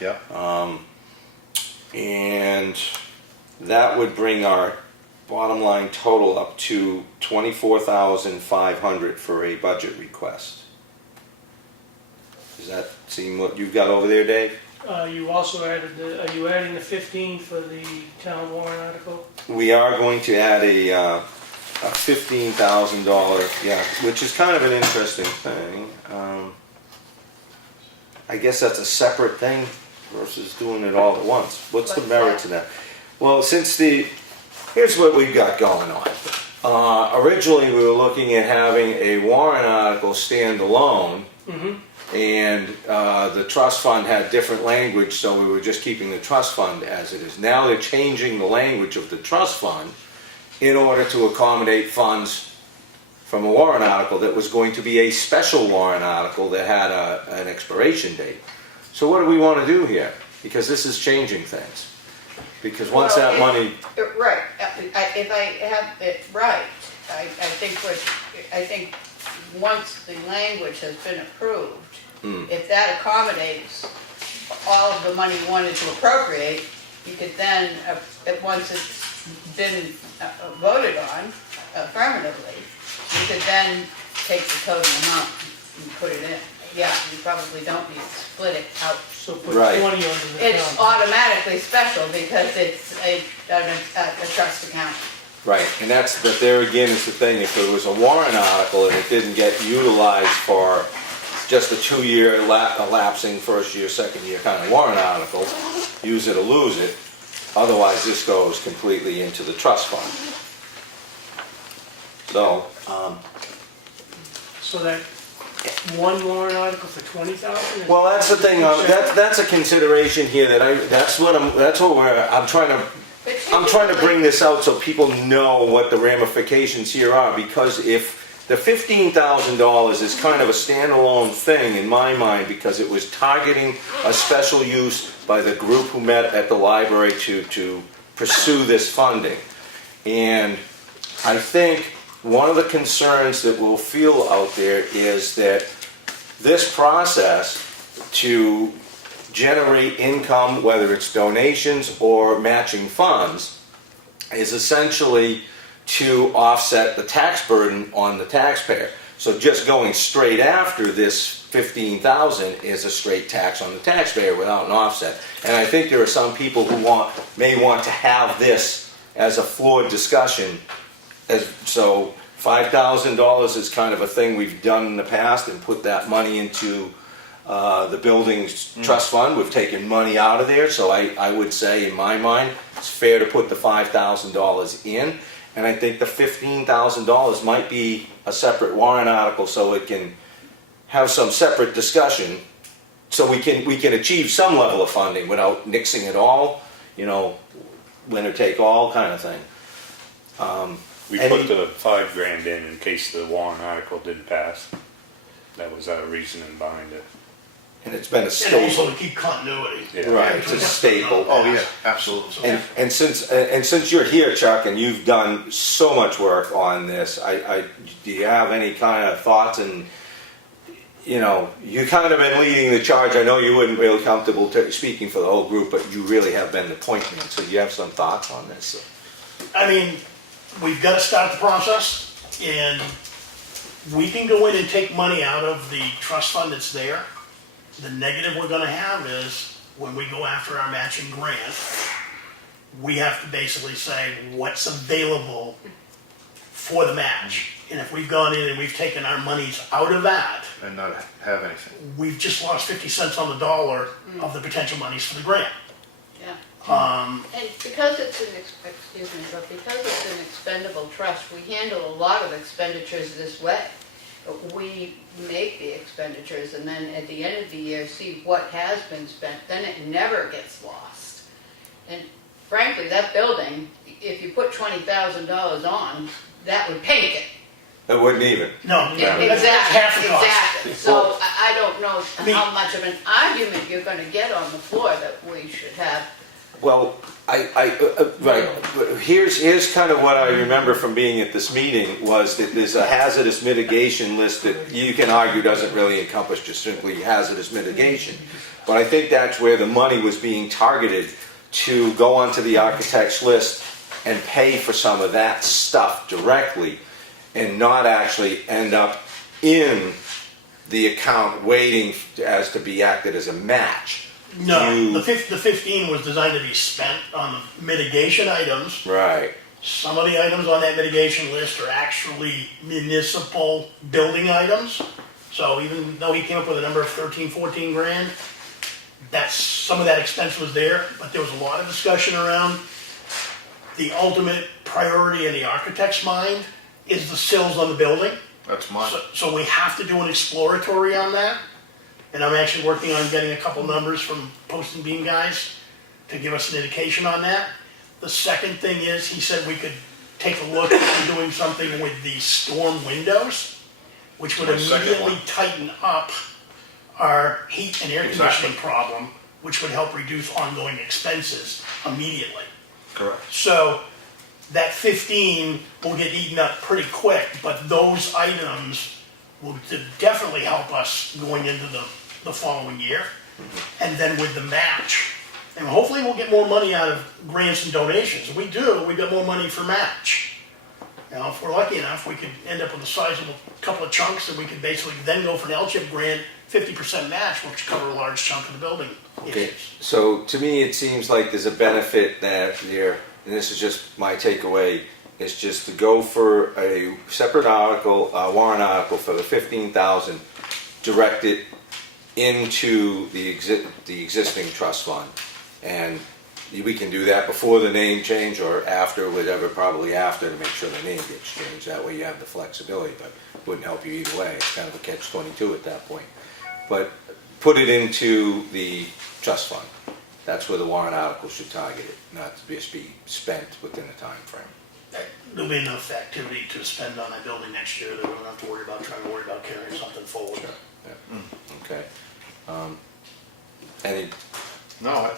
Yeah, And that would bring our bottom line total up to 24,500 for a budget request. Does that seem what you've got over there, Dave? You also added, are you adding the 15 for the town warrant article? We are going to add a $15,000, yeah, which is kind of an interesting thing. I guess that's a separate thing versus doing it all at once. What's the merit to that? Well, here's what we've got going on. Originally, we were looking at having a warrant article stand alone, and the trust fund had different language, so we were just keeping the trust fund as it is. Now they're changing the language of the trust fund in order to accommodate funds from a warrant article that was going to be a special warrant article that had an expiration date. So what do we want to do here? Because this is changing things. Because once that money, Right, if I have it right, I think once the language has been approved, if that accommodates all of the money you wanted to appropriate, you could then, once it's been voted on affirmatively, you could then take the total amount and put it in. Yeah, you probably don't need to split it out. So put Right. 20 under the It's town. automatically special because it's a trust account. right, and but there again is the thing, if there was a warrant article and it didn't get utilized for just a 2-year elapsing first year, second year kind of warrant article, use it or lose it, otherwise this goes completely into the trust fund. So, So that one warrant article for 20,000? well, that's the thing, that's a consideration here that I'm trying to bring this out so people know what the ramifications here are, because if the $15,000 is kind of a standalone thing in my mind, because it was targeting a special use by the group who met at the library to pursue this funding. And I think one of the concerns that we'll feel out there is that this process to generate income, whether it's donations or matching funds, is essentially to offset the tax burden on the taxpayer. So just going straight after this 15,000 is a straight tax on the taxpayer without an offset. And I think there are some people who may want to have this as a flawed discussion. So $5,000 is kind of a thing we've done in the past and put that money into the building's trust fund. We've taken money out of there, so I would say in my mind it's fair to put the $5,000 in. And I think the $15,000 might be a separate warrant article so it can have some separate discussion so we can achieve some level of funding without nixing it all, you know, winner take all kind of thing. We Any- put the $5,000 in case the warrant article didn't pass. That was our reasoning behind it. And it's been a And staple. also to keep continuity. Yeah. Right, it's a staple. Oh, yeah, absolutely. And since you're here, Chuck, and you've done so much work on this, do you have any kind of thoughts? And you know, you kind of been leading the charge. I know you wouldn't feel comfortable speaking for the whole group, but you really have been the point man. So you have some thoughts on this? I mean, we've got to start the process, and we can go in and take money out of the trust fund that's there. The negative we're gonna have is, when we go after our matching grant, we have to basically say what's available for the match. And if we've gone in and we've taken our monies out of that, And not have anything. we've just lost 50 cents on the dollar of the potential monies for the grant. Yeah. And because it's excuse me, but because it's an expendable trust, we handle a lot of expenditures this way. We make the expenditures and then at the end of the year, see what has been spent, then it never gets lost. And frankly, that building, if you put $20,000 on, that would paint it. It wouldn't even. No, that's Exactly, half the cost. exactly. So I don't know I mean- how much of an argument you're gonna get on the floor that we should have. Well, right, here's kind of what I remember from being at this meeting, was that there's a hazardous mitigation list that you can argue doesn't really encompass just simply hazardous mitigation. But I think that's where the money was being targeted, to go onto the architect's list and pay for some of that stuff directly, and not actually end up in the account waiting as to be acted as a match. No, the 15 was designed to be spent on the mitigation items. Right. Some of the items on that mitigation list are actually municipal building items. So even though he came up with a number of 13, 14 grand, some of that expense was there, but there was a lot of discussion around the ultimate priority in the architect's mind is the sills on the building. That's mine. So we have to do an exploratory on that. And I'm actually working on getting a couple numbers from Post and Beam guys to give us an indication on that. The second thing is, he said we could take a look at doing something with the storm windows, which would My second immediately one. tighten up our heat and air conditioning Exactly. problem, which would help reduce ongoing expenses immediately. Correct. So that 15 will get eaten up pretty quick, but those items will definitely help us going into the following year. And then with the match, and hopefully we'll get more money out of grants and donations. If we do, we got more money for match. You know, if we're lucky enough, we could end up with a sizable couple of chunks that we could basically then go for an LCHIP grant, 50% match, which cover a large chunk of the building Okay, issues. so to me, it seems like there's a benefit that there, and this is just my takeaway, is just to go for a separate article, warrant article for the 15,000, direct it into the existing trust fund. And we can do that before the name change or after, whatever, probably after, to make sure the name gets changed. That way you have the flexibility, but it wouldn't help you either way. It's kind of a catch-22 at that point. But put it into the trust fund. That's where the warrant article should target it, not to just be spent within a time frame. There'll be enough activity to spend on that building next year that we don't have to worry about trying to worry about carrying something forward. Yeah. Okay. Any, No,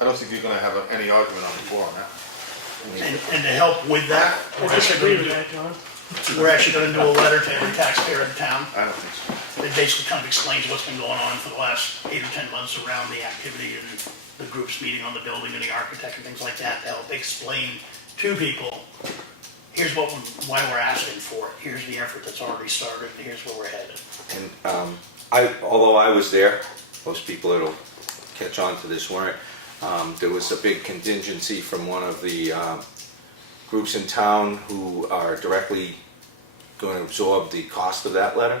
I don't think you're gonna have any argument on the floor on that. And to help with that, I disagree with that, John. we're actually gonna do a letter to every taxpayer in town. I don't think so. That basically kind of explains what's been going on for the last 8 or 10 months around the activity and the groups meeting on the building and the architect and things like that, to help explain to people, here's why we're asking for it, here's the effort that's already started, and here's where we're headed. and although I was there, most people that'll catch on to this weren't. There was a big contingency from one of the groups in town who are directly going to absorb the cost of that letter.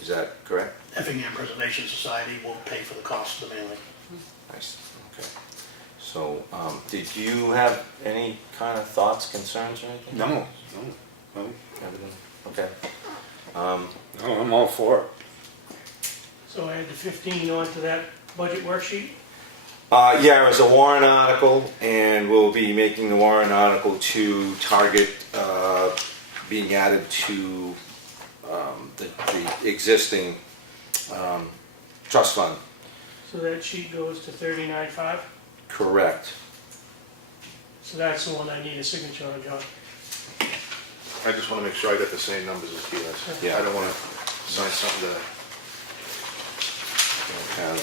Is that correct? Effingham Preservation Society will pay for the cost of the mailing. Nice, okay. So, did you have any kind of thoughts, concerns, or anything? No. Everything, okay. No, I'm all for it. So add the 15 onto that budget worksheet. Yeah, as a warrant article, and we'll be making the warrant article to target being added to the existing trust fund. So that sheet goes to 39.5. Correct. So that's the one I need a signature on, John. I just wanna make sure I got the same numbers as he does. Yeah. I don't wanna sign something that, Have,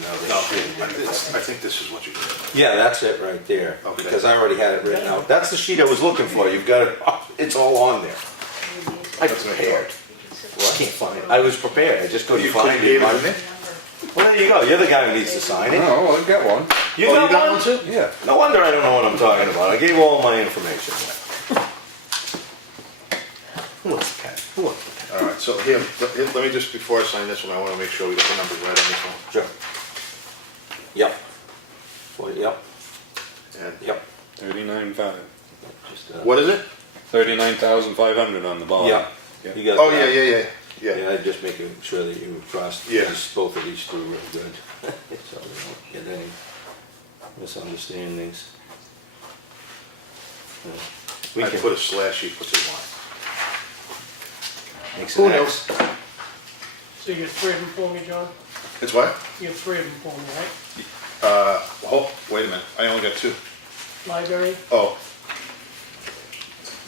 no, I think this is what you did. yeah, that's it right there, Okay. because I already had it written out. That's the sheet I was looking for. You've got it, it's all on there. I That's what I prepared. Well, I can't find it. I was prepared. I just couldn't You find gave it. it to me? Well, there you go. You're the guy who needs to sign it. Oh, I'll get one. You Oh, got, you got one? one too? Yeah. No wonder I don't know what I'm talking about. I gave all my information away. Who wants the pen? Who wants the pen? All right, so here, let me just, before I sign this one, I wanna make sure we got the numbers right on this one. Sure. Yep. Well, yep. And Yep. 39.5. Just, what is it? 39,500 on the bottom. Yeah. Yeah. You got Oh, that? yeah. Yeah, I'm just making sure that you crossed Yeah. both of these through real good. So we don't get any misunderstandings. We I can put a slash, he puts a line. make Who some knows? X. So you get 3 of them for me, John? It's what? You have 3 of them for me, right? Wait a minute, I only got 2. Library, Oh.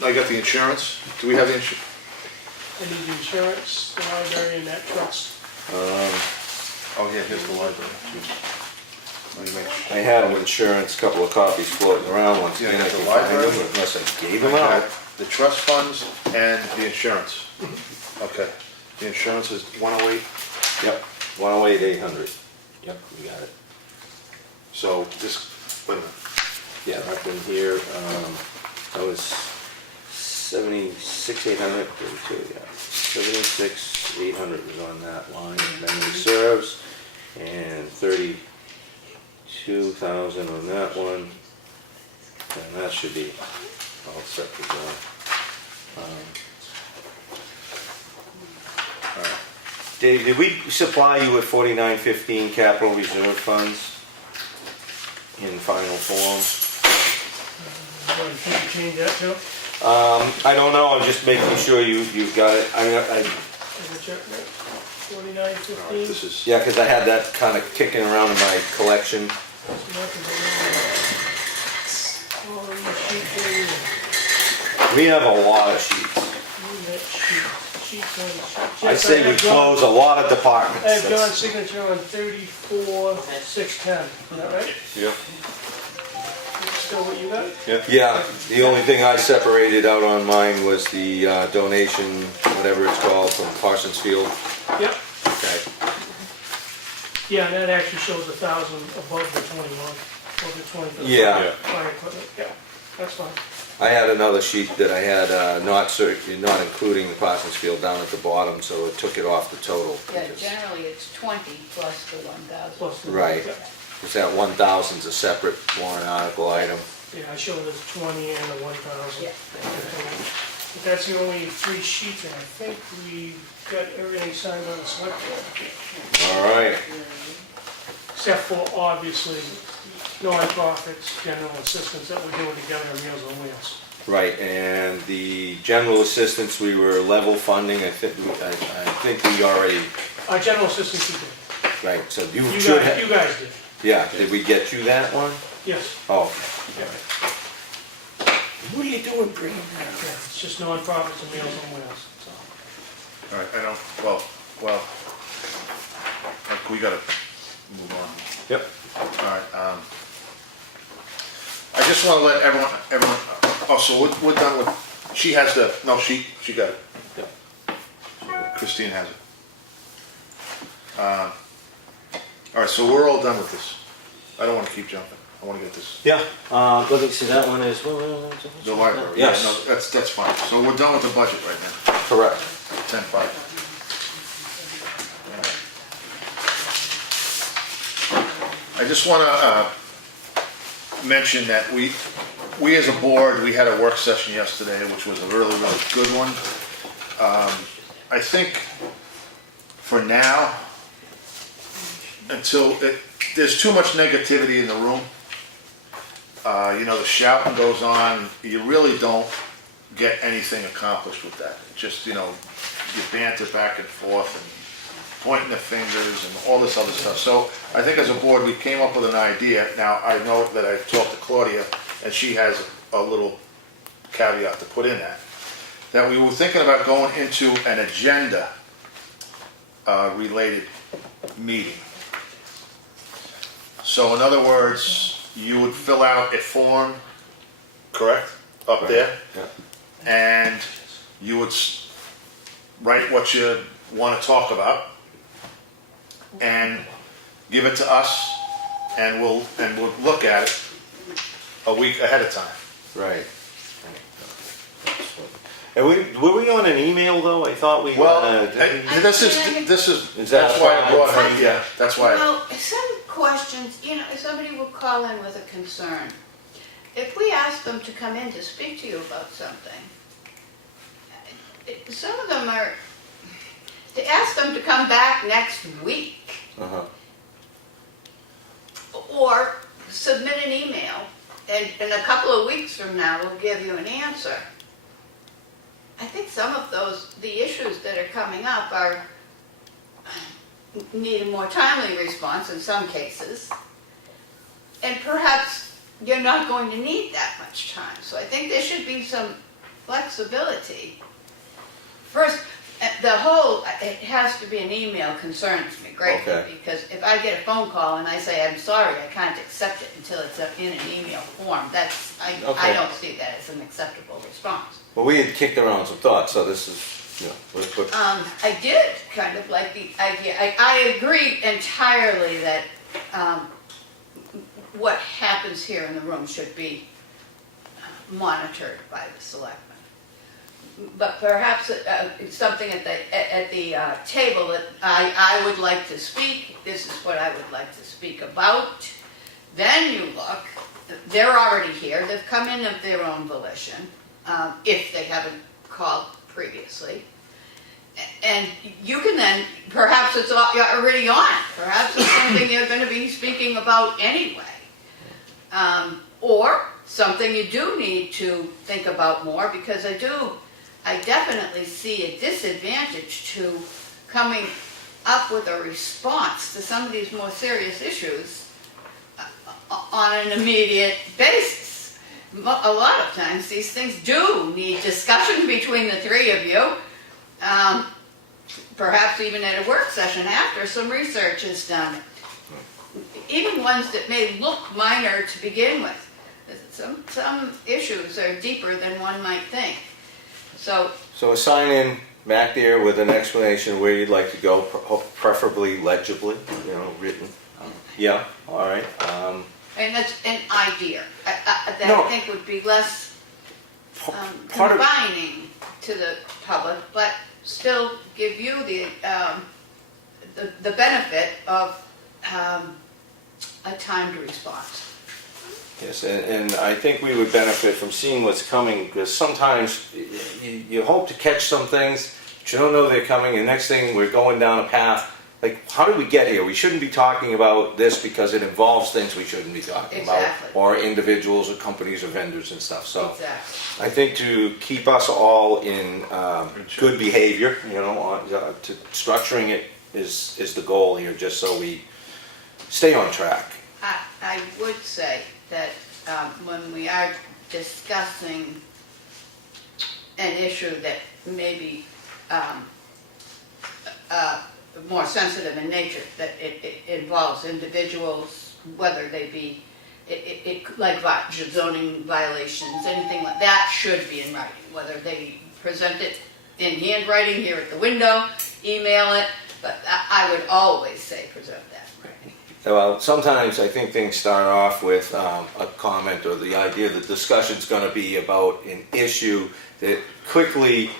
I got the insurance. Do we have the insurance? I need the insurance, the library, and that trust. Oh, yeah, here's the library. Let me make I had insurance, couple of copies floating around once Yeah, again. I I got can the find library. them unless I gave I them out. got the trust funds and the insurance. Okay, the insurance is 108, Yep, 108, 800. Yep, you got it. so just, wait a minute. Yeah, up in here, that was 76, 800, 32, yeah. 76, 800 was on that line, if memory serves, and 32,000 on that one, and that should be all set to go. Dave, did we supply you with 4915 capital reserve funds in final form? What, can you change that too? I don't know, I'm just making sure you've got it. I Is it check that? 49.15? This is, yeah, because I had that kind of kicking around in my collection. We have a lot of sheets. I say we close a lot of departments. I have John's That's- signature on 34,610, is that right? Yep. Still what you got? Yeah, the only thing I separated out on mine was the donation, whatever it's called, from Parsons Field. Yep. Okay. Yeah, and that actually shows 1,000 above the 21, above the 20 for the Yeah. fire equipment, yeah, that's fine. I had another sheet that I had not including the Parsons Field down at the bottom, so it took it off the total. Yeah, generally it's 20 plus the 1,000. Plus the- Right. yeah. Because that 1,000's a separate warrant article item. Yeah, I showed there's 20 and a 1,000. Yeah. But that's the only 3 sheets, and I think we got everything signed on the select board. All right. Except for, obviously, non-profits, general assistance that we're doing together on Meals on Wheels. Right, and the general assistance, we were level funding, I think we already, Our general assistance you did. right, so you You should guys, you have, guys did, yeah, did we get you that one? yes. Oh. Yeah. What are you doing bringing that? Yeah, it's just non-profits and Meals on Wheels, so. all right, I don't, well, we gotta move on. Yep. All right, I just wanna let everyone, oh, so we're done with, she has the, no, she got it. Yep. Christine has it. All right, so we're all done with this. I don't wanna keep jumping, I wanna get this, Yeah, let me see, that one is, the library. Yes. Yeah, no, that's fine, so we're done with the budget right now, correct. 10-5. I just wanna, mention that we as a board, we had a work session yesterday, which was a really, really good one. I think for now, there's too much negativity in the room. The shouting goes on, you really don't get anything accomplished with that. Just, you banter back and forth and pointing the fingers and all this other stuff. So I think as a board, we came up with an idea. Now, I know that I've talked to Claudia, and she has a little caveat to put in that we were thinking about going into an agenda related meeting. So in other words, you would fill out a form, correct, up there, Yeah. and you would write what you want to talk about, and give it to us, and we'll look at it a week ahead of time. Right. And were we on an email though? I thought we. Well, did we- this is Is that that's why I fine? brought her. Yeah, that's why. Well, some questions, if somebody will call in with a concern, if we ask them to come in to speak to you about something, some of them are, to ask them to come back next week, Uh-huh. or submit an email, and in a couple of weeks from now, we'll give you an answer. I think some of the issues that are coming up need a more timely response in some cases. And perhaps you're not going to need that much time. So I think there should be some flexibility. First, it has to be an email concerns me greatly. Okay. Because if I get a phone call and I say, I'm sorry, I can't accept it until it's in an email form, I Okay. don't see that as an acceptable response. Well, we had kicked around some thoughts, so this is, we're I did kind of like the idea. I agree entirely that what happens here in the room should be monitored by the selectmen. But perhaps it's something at the table that I would like to speak. This is what I would like to speak about. Then you look. They're already here. They've come in of their own volition, if they haven't called previously. And you can then, perhaps it's already on. Perhaps it's something you're going to be speaking about anyway. Or something you do need to think about more, because I definitely see a disadvantage to coming up with a response to some of these more serious issues on an immediate basis. A lot of times these things do need discussion between the three of you. Perhaps even at a work session after some research is done. Even ones that may look minor to begin with. Some issues are deeper than one might think. So assign in back there with an explanation where you'd like to go, preferably legibly, written. Yeah, all right. and that's an idea that No. I think would be less Part of, confining to the public, but still give you the benefit of a timed response. yes, and I think we would benefit from seeing what's coming, because sometimes you hope to catch some things, but you don't know they're coming, and next thing we're going down a path. Like, how did we get here? We shouldn't be talking about this because it involves things we shouldn't be talking Exactly. about, or individuals or companies or vendors and stuff. So Exactly. I think to keep us all in good behavior, to structuring it is the goal here, just so we stay on track. I would say that when we are discussing an issue that may be more sensitive in nature, that it involves individuals, whether they be like zoning violations, anything like that should be in writing, whether they present it in handwriting here at the window, email it, but I would always say present that in writing. Well, sometimes I think things start off with a comment or the idea that discussion's going to be about an issue that quickly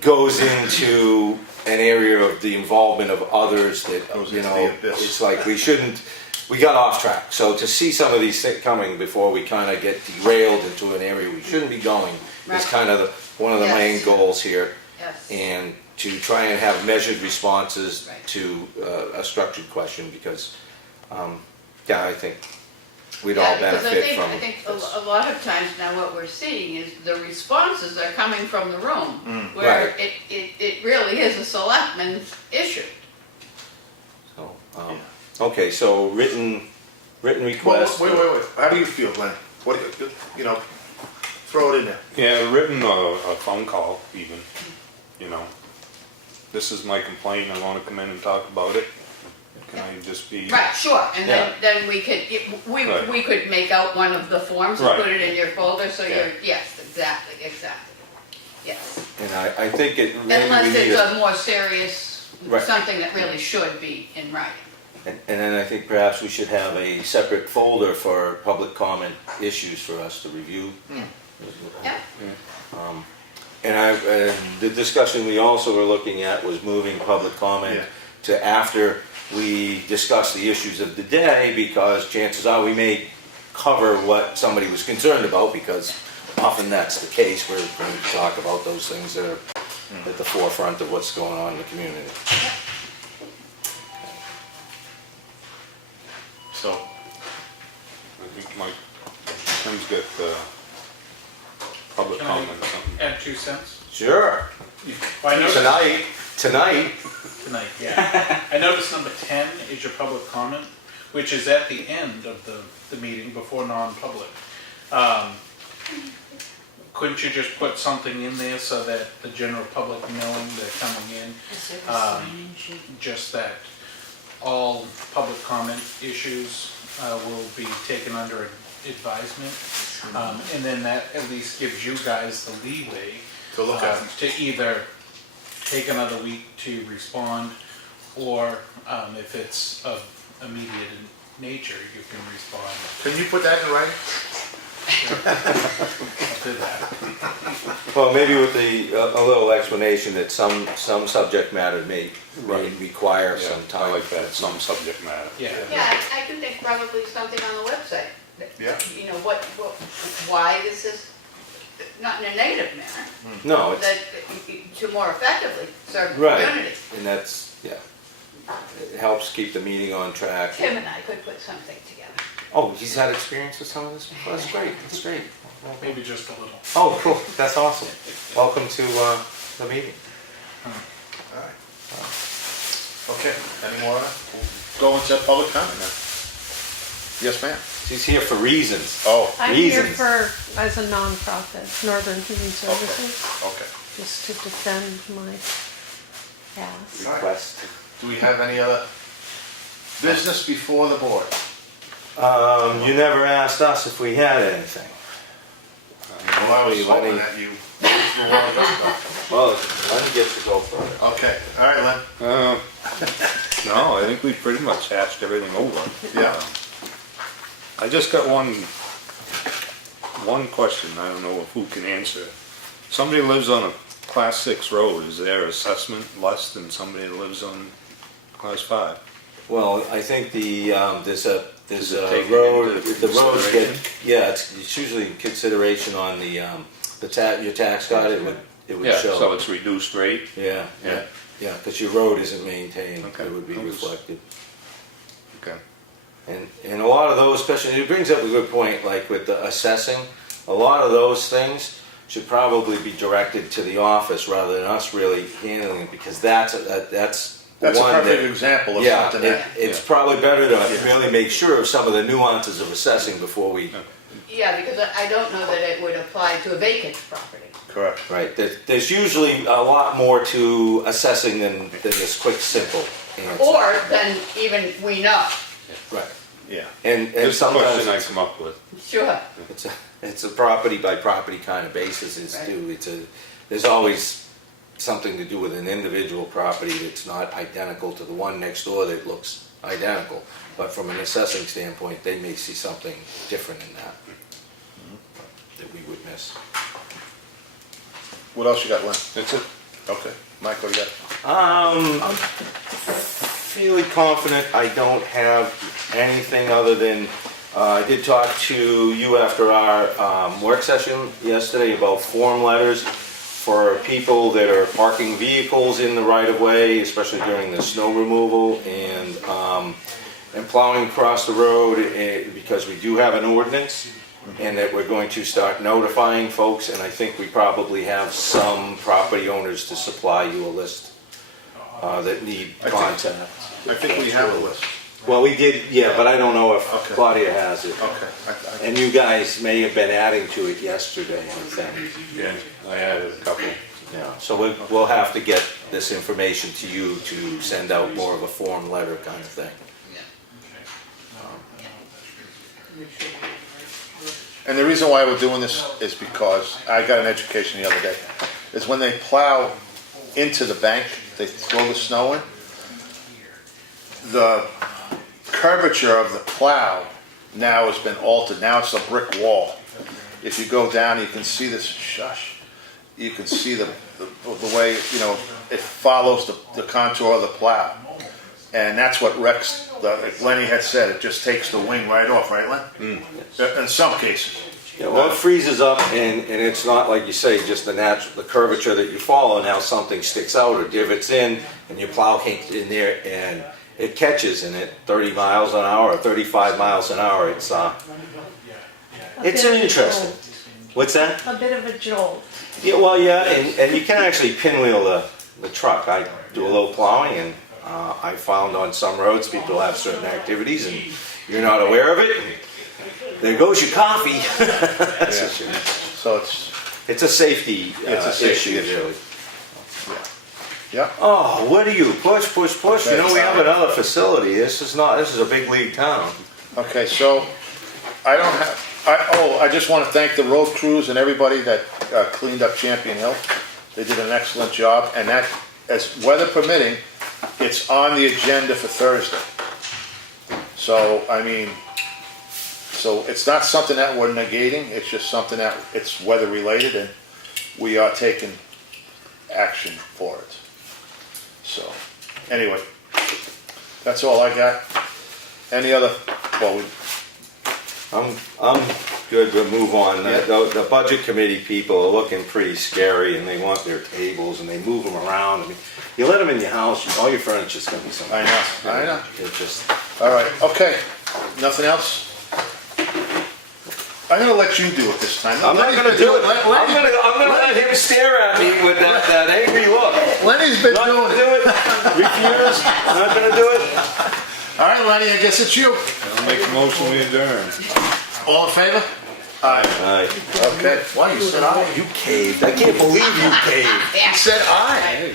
goes into an area of the involvement of others that, Goes into the abyss. it's like we got off track. So to see some of these things coming before we kind of get derailed into an area we shouldn't be going Right. is kind of one of the Yes. main goals here. Yes. And to try and have measured responses Right. to a structured question, because Yeah, I think we'd all benefit from. I think a lot of times now what we're seeing is the responses are coming from the room, where Right. it really is a selectman's issue. So, okay, so written Well, request. wait. How do you feel, Glenn? What do you know, throw it in there. Yeah, written or a phone call even, you know. This is my complaint, I wanna come in and talk about it. Can I just be? Right, sure, and Yeah. then we could, Right. we could make out one of the forms and Right. put it in your folder, so Yeah. you're, yes, exactly, yes. And I think it, maybe we Unless need it's a, a more serious, Right. something that really should be in writing. and then I think perhaps we should have a separate folder for public comment issues for us to review. Yeah. And the discussion we also were looking at was moving public comment Yeah. to after we discuss the issues of the day, because chances are we may cover what somebody was concerned about, because often that's the case. We're going to talk about those things that are at the forefront of what's going on in the community. So, I think Mike, Tim's got, public Can I comment or something. add 2 cents? Sure. I noticed Tonight. tonight, yeah. I noticed number 10 is your public comment, which is at the end of the meeting before non-public. Couldn't you just put something in there so that the general public knowing they're coming in? Just that all public comment issues will be taken under advisement. And then that at least gives you guys the leeway to look at it. to either take another week to respond, or if it's of immediate nature, you can respond. Can you put that in writing? I'll do that. Well, maybe with a little explanation that some subject matter may require Yeah, some I time. like that, some subject matter. Yeah. Yeah, I do think probably something on the website. Yeah. You know, why this is, not in a negative manner, No, it's, that to more effectively serve the right, community. and that's, yeah. It helps keep the meeting on track. Tim and I could put something together. Oh, he's had experience with some of this before? That's great, that's great. Maybe just a little. Oh, cool, that's awesome. Welcome to the meeting. Alright. Okay, any more? We'll go into public comment now. Yes, ma'am. She's here for reasons. Oh, I'm here Reasons. as a nonprofit, Northern Human Services, okay. just to defend my ass. Request. Do we have any other business before the board? You never asked us if we had anything. Well, I was hoping that you were one of us. Well, Len gets to go first. Okay, all right, Len. No, I think we pretty much hashed everything over. Yeah. I just got one question, I don't know if who can answer. Somebody lives on a class 6 road, is their assessment less than somebody that lives on class 5? Well, I think there's a Is it taken road, into the roads get, consideration? yeah, it's usually in consideration on the your tax card, it would Yeah, show. so it's reduced rate? Yeah, Yeah. yeah, because your road isn't maintained, Okay. it would be I was- reflected. Okay. And a lot of those, especially, it brings up a good point, like with the assessing, a lot of those things should probably be directed to the office rather than us really handling it, because that's That's a one perfect that- example of Yeah, something that, it's probably better to really make sure of some of the nuances of assessing before we, Yeah, because I don't know that it would apply to a vacant property. correct. right, there's usually a lot more to assessing than this quick, simple answer. Or then even we know, Right, Yeah. and This sometimes question I it's- come up with. sure. it's a property by property kind of basis, there's always something to do with an individual property that's not identical to the one next door that looks identical. But from an assessing standpoint, they may see something different in that, that we would miss. What else you got, Len? That's it. Okay, Mike, what do you got? I'm fairly confident I don't have anything other than, I did talk to you after our work session yesterday about form letters for people that are parking vehicles in the right of way, especially during the snow removal, and and plowing across the road, because we do have an ordinance, and that we're going to start notifying folks, and I think we probably have some property owners to supply you a list that need contact. I think we have a list. Well, we did, yeah, but I don't know if Okay. Claudia has it. Okay. And you guys may have been adding to it yesterday, I think. Yeah, I added a couple. Yeah, so we'll have to get this information to you to send out more of a form letter kind of thing. And the reason why we're doing this is because I got an education the other day. Is when they plow into the bank, they throw the snow in. The curvature of the plow now has been altered. Now it's a brick wall. If you go down, you can see this. Shush. You can see the way, you know, it follows the contour of the plow. And that's what wrecks, like Lenny had said, it just takes the wing right off, right, Len? In some cases. Yeah, well, it freezes up, and it's not like you say, just the curvature that you follow. Now something sticks out or divots in, and your plow hangs in there, and it catches in it 30 miles an hour or 35 miles an hour. It's interesting. What's that? A bit of a jolt. Yeah, well, yeah, and you can actually pinwheel the truck. I do a little plowing, and I found on some roads people have certain activities, and you're not aware of it. There goes your coffee. That's Yeah. a shame. So It's a safety, It's a safety issue. really. yeah. Oh, what do you push? You know, we have Okay. another facility. This is a big league town. Okay, so I don't have, I just want to thank the road crews and everybody that cleaned up Champion Hill. They did an excellent job, and that, as weather permitting, it's on the agenda for Thursday. So, I mean, so it's not something that we're negating, it's just something that, it's weather related, and we are taking action for it. So, anyway, that's all I got. Any other, well, I'm good to move on. Yeah. The budget committee people are looking pretty scary, and they want their tables, and they move them around. I mean, you let them in your house, all your furniture's gonna be something. I know. It's just, all right, okay, nothing else? I'm gonna let you do it this time. I'm not gonna do it. I'm gonna let him stare at me with that angry look. Lenny's been Not doing gonna it. do it. Refuse. Not gonna do it. All right, Lenny, I guess it's you. I'll make a motion to adjourn. All in favor? Aye. Aye. Okay. Why, you said aye? You caved. I can't believe you caved. He said aye.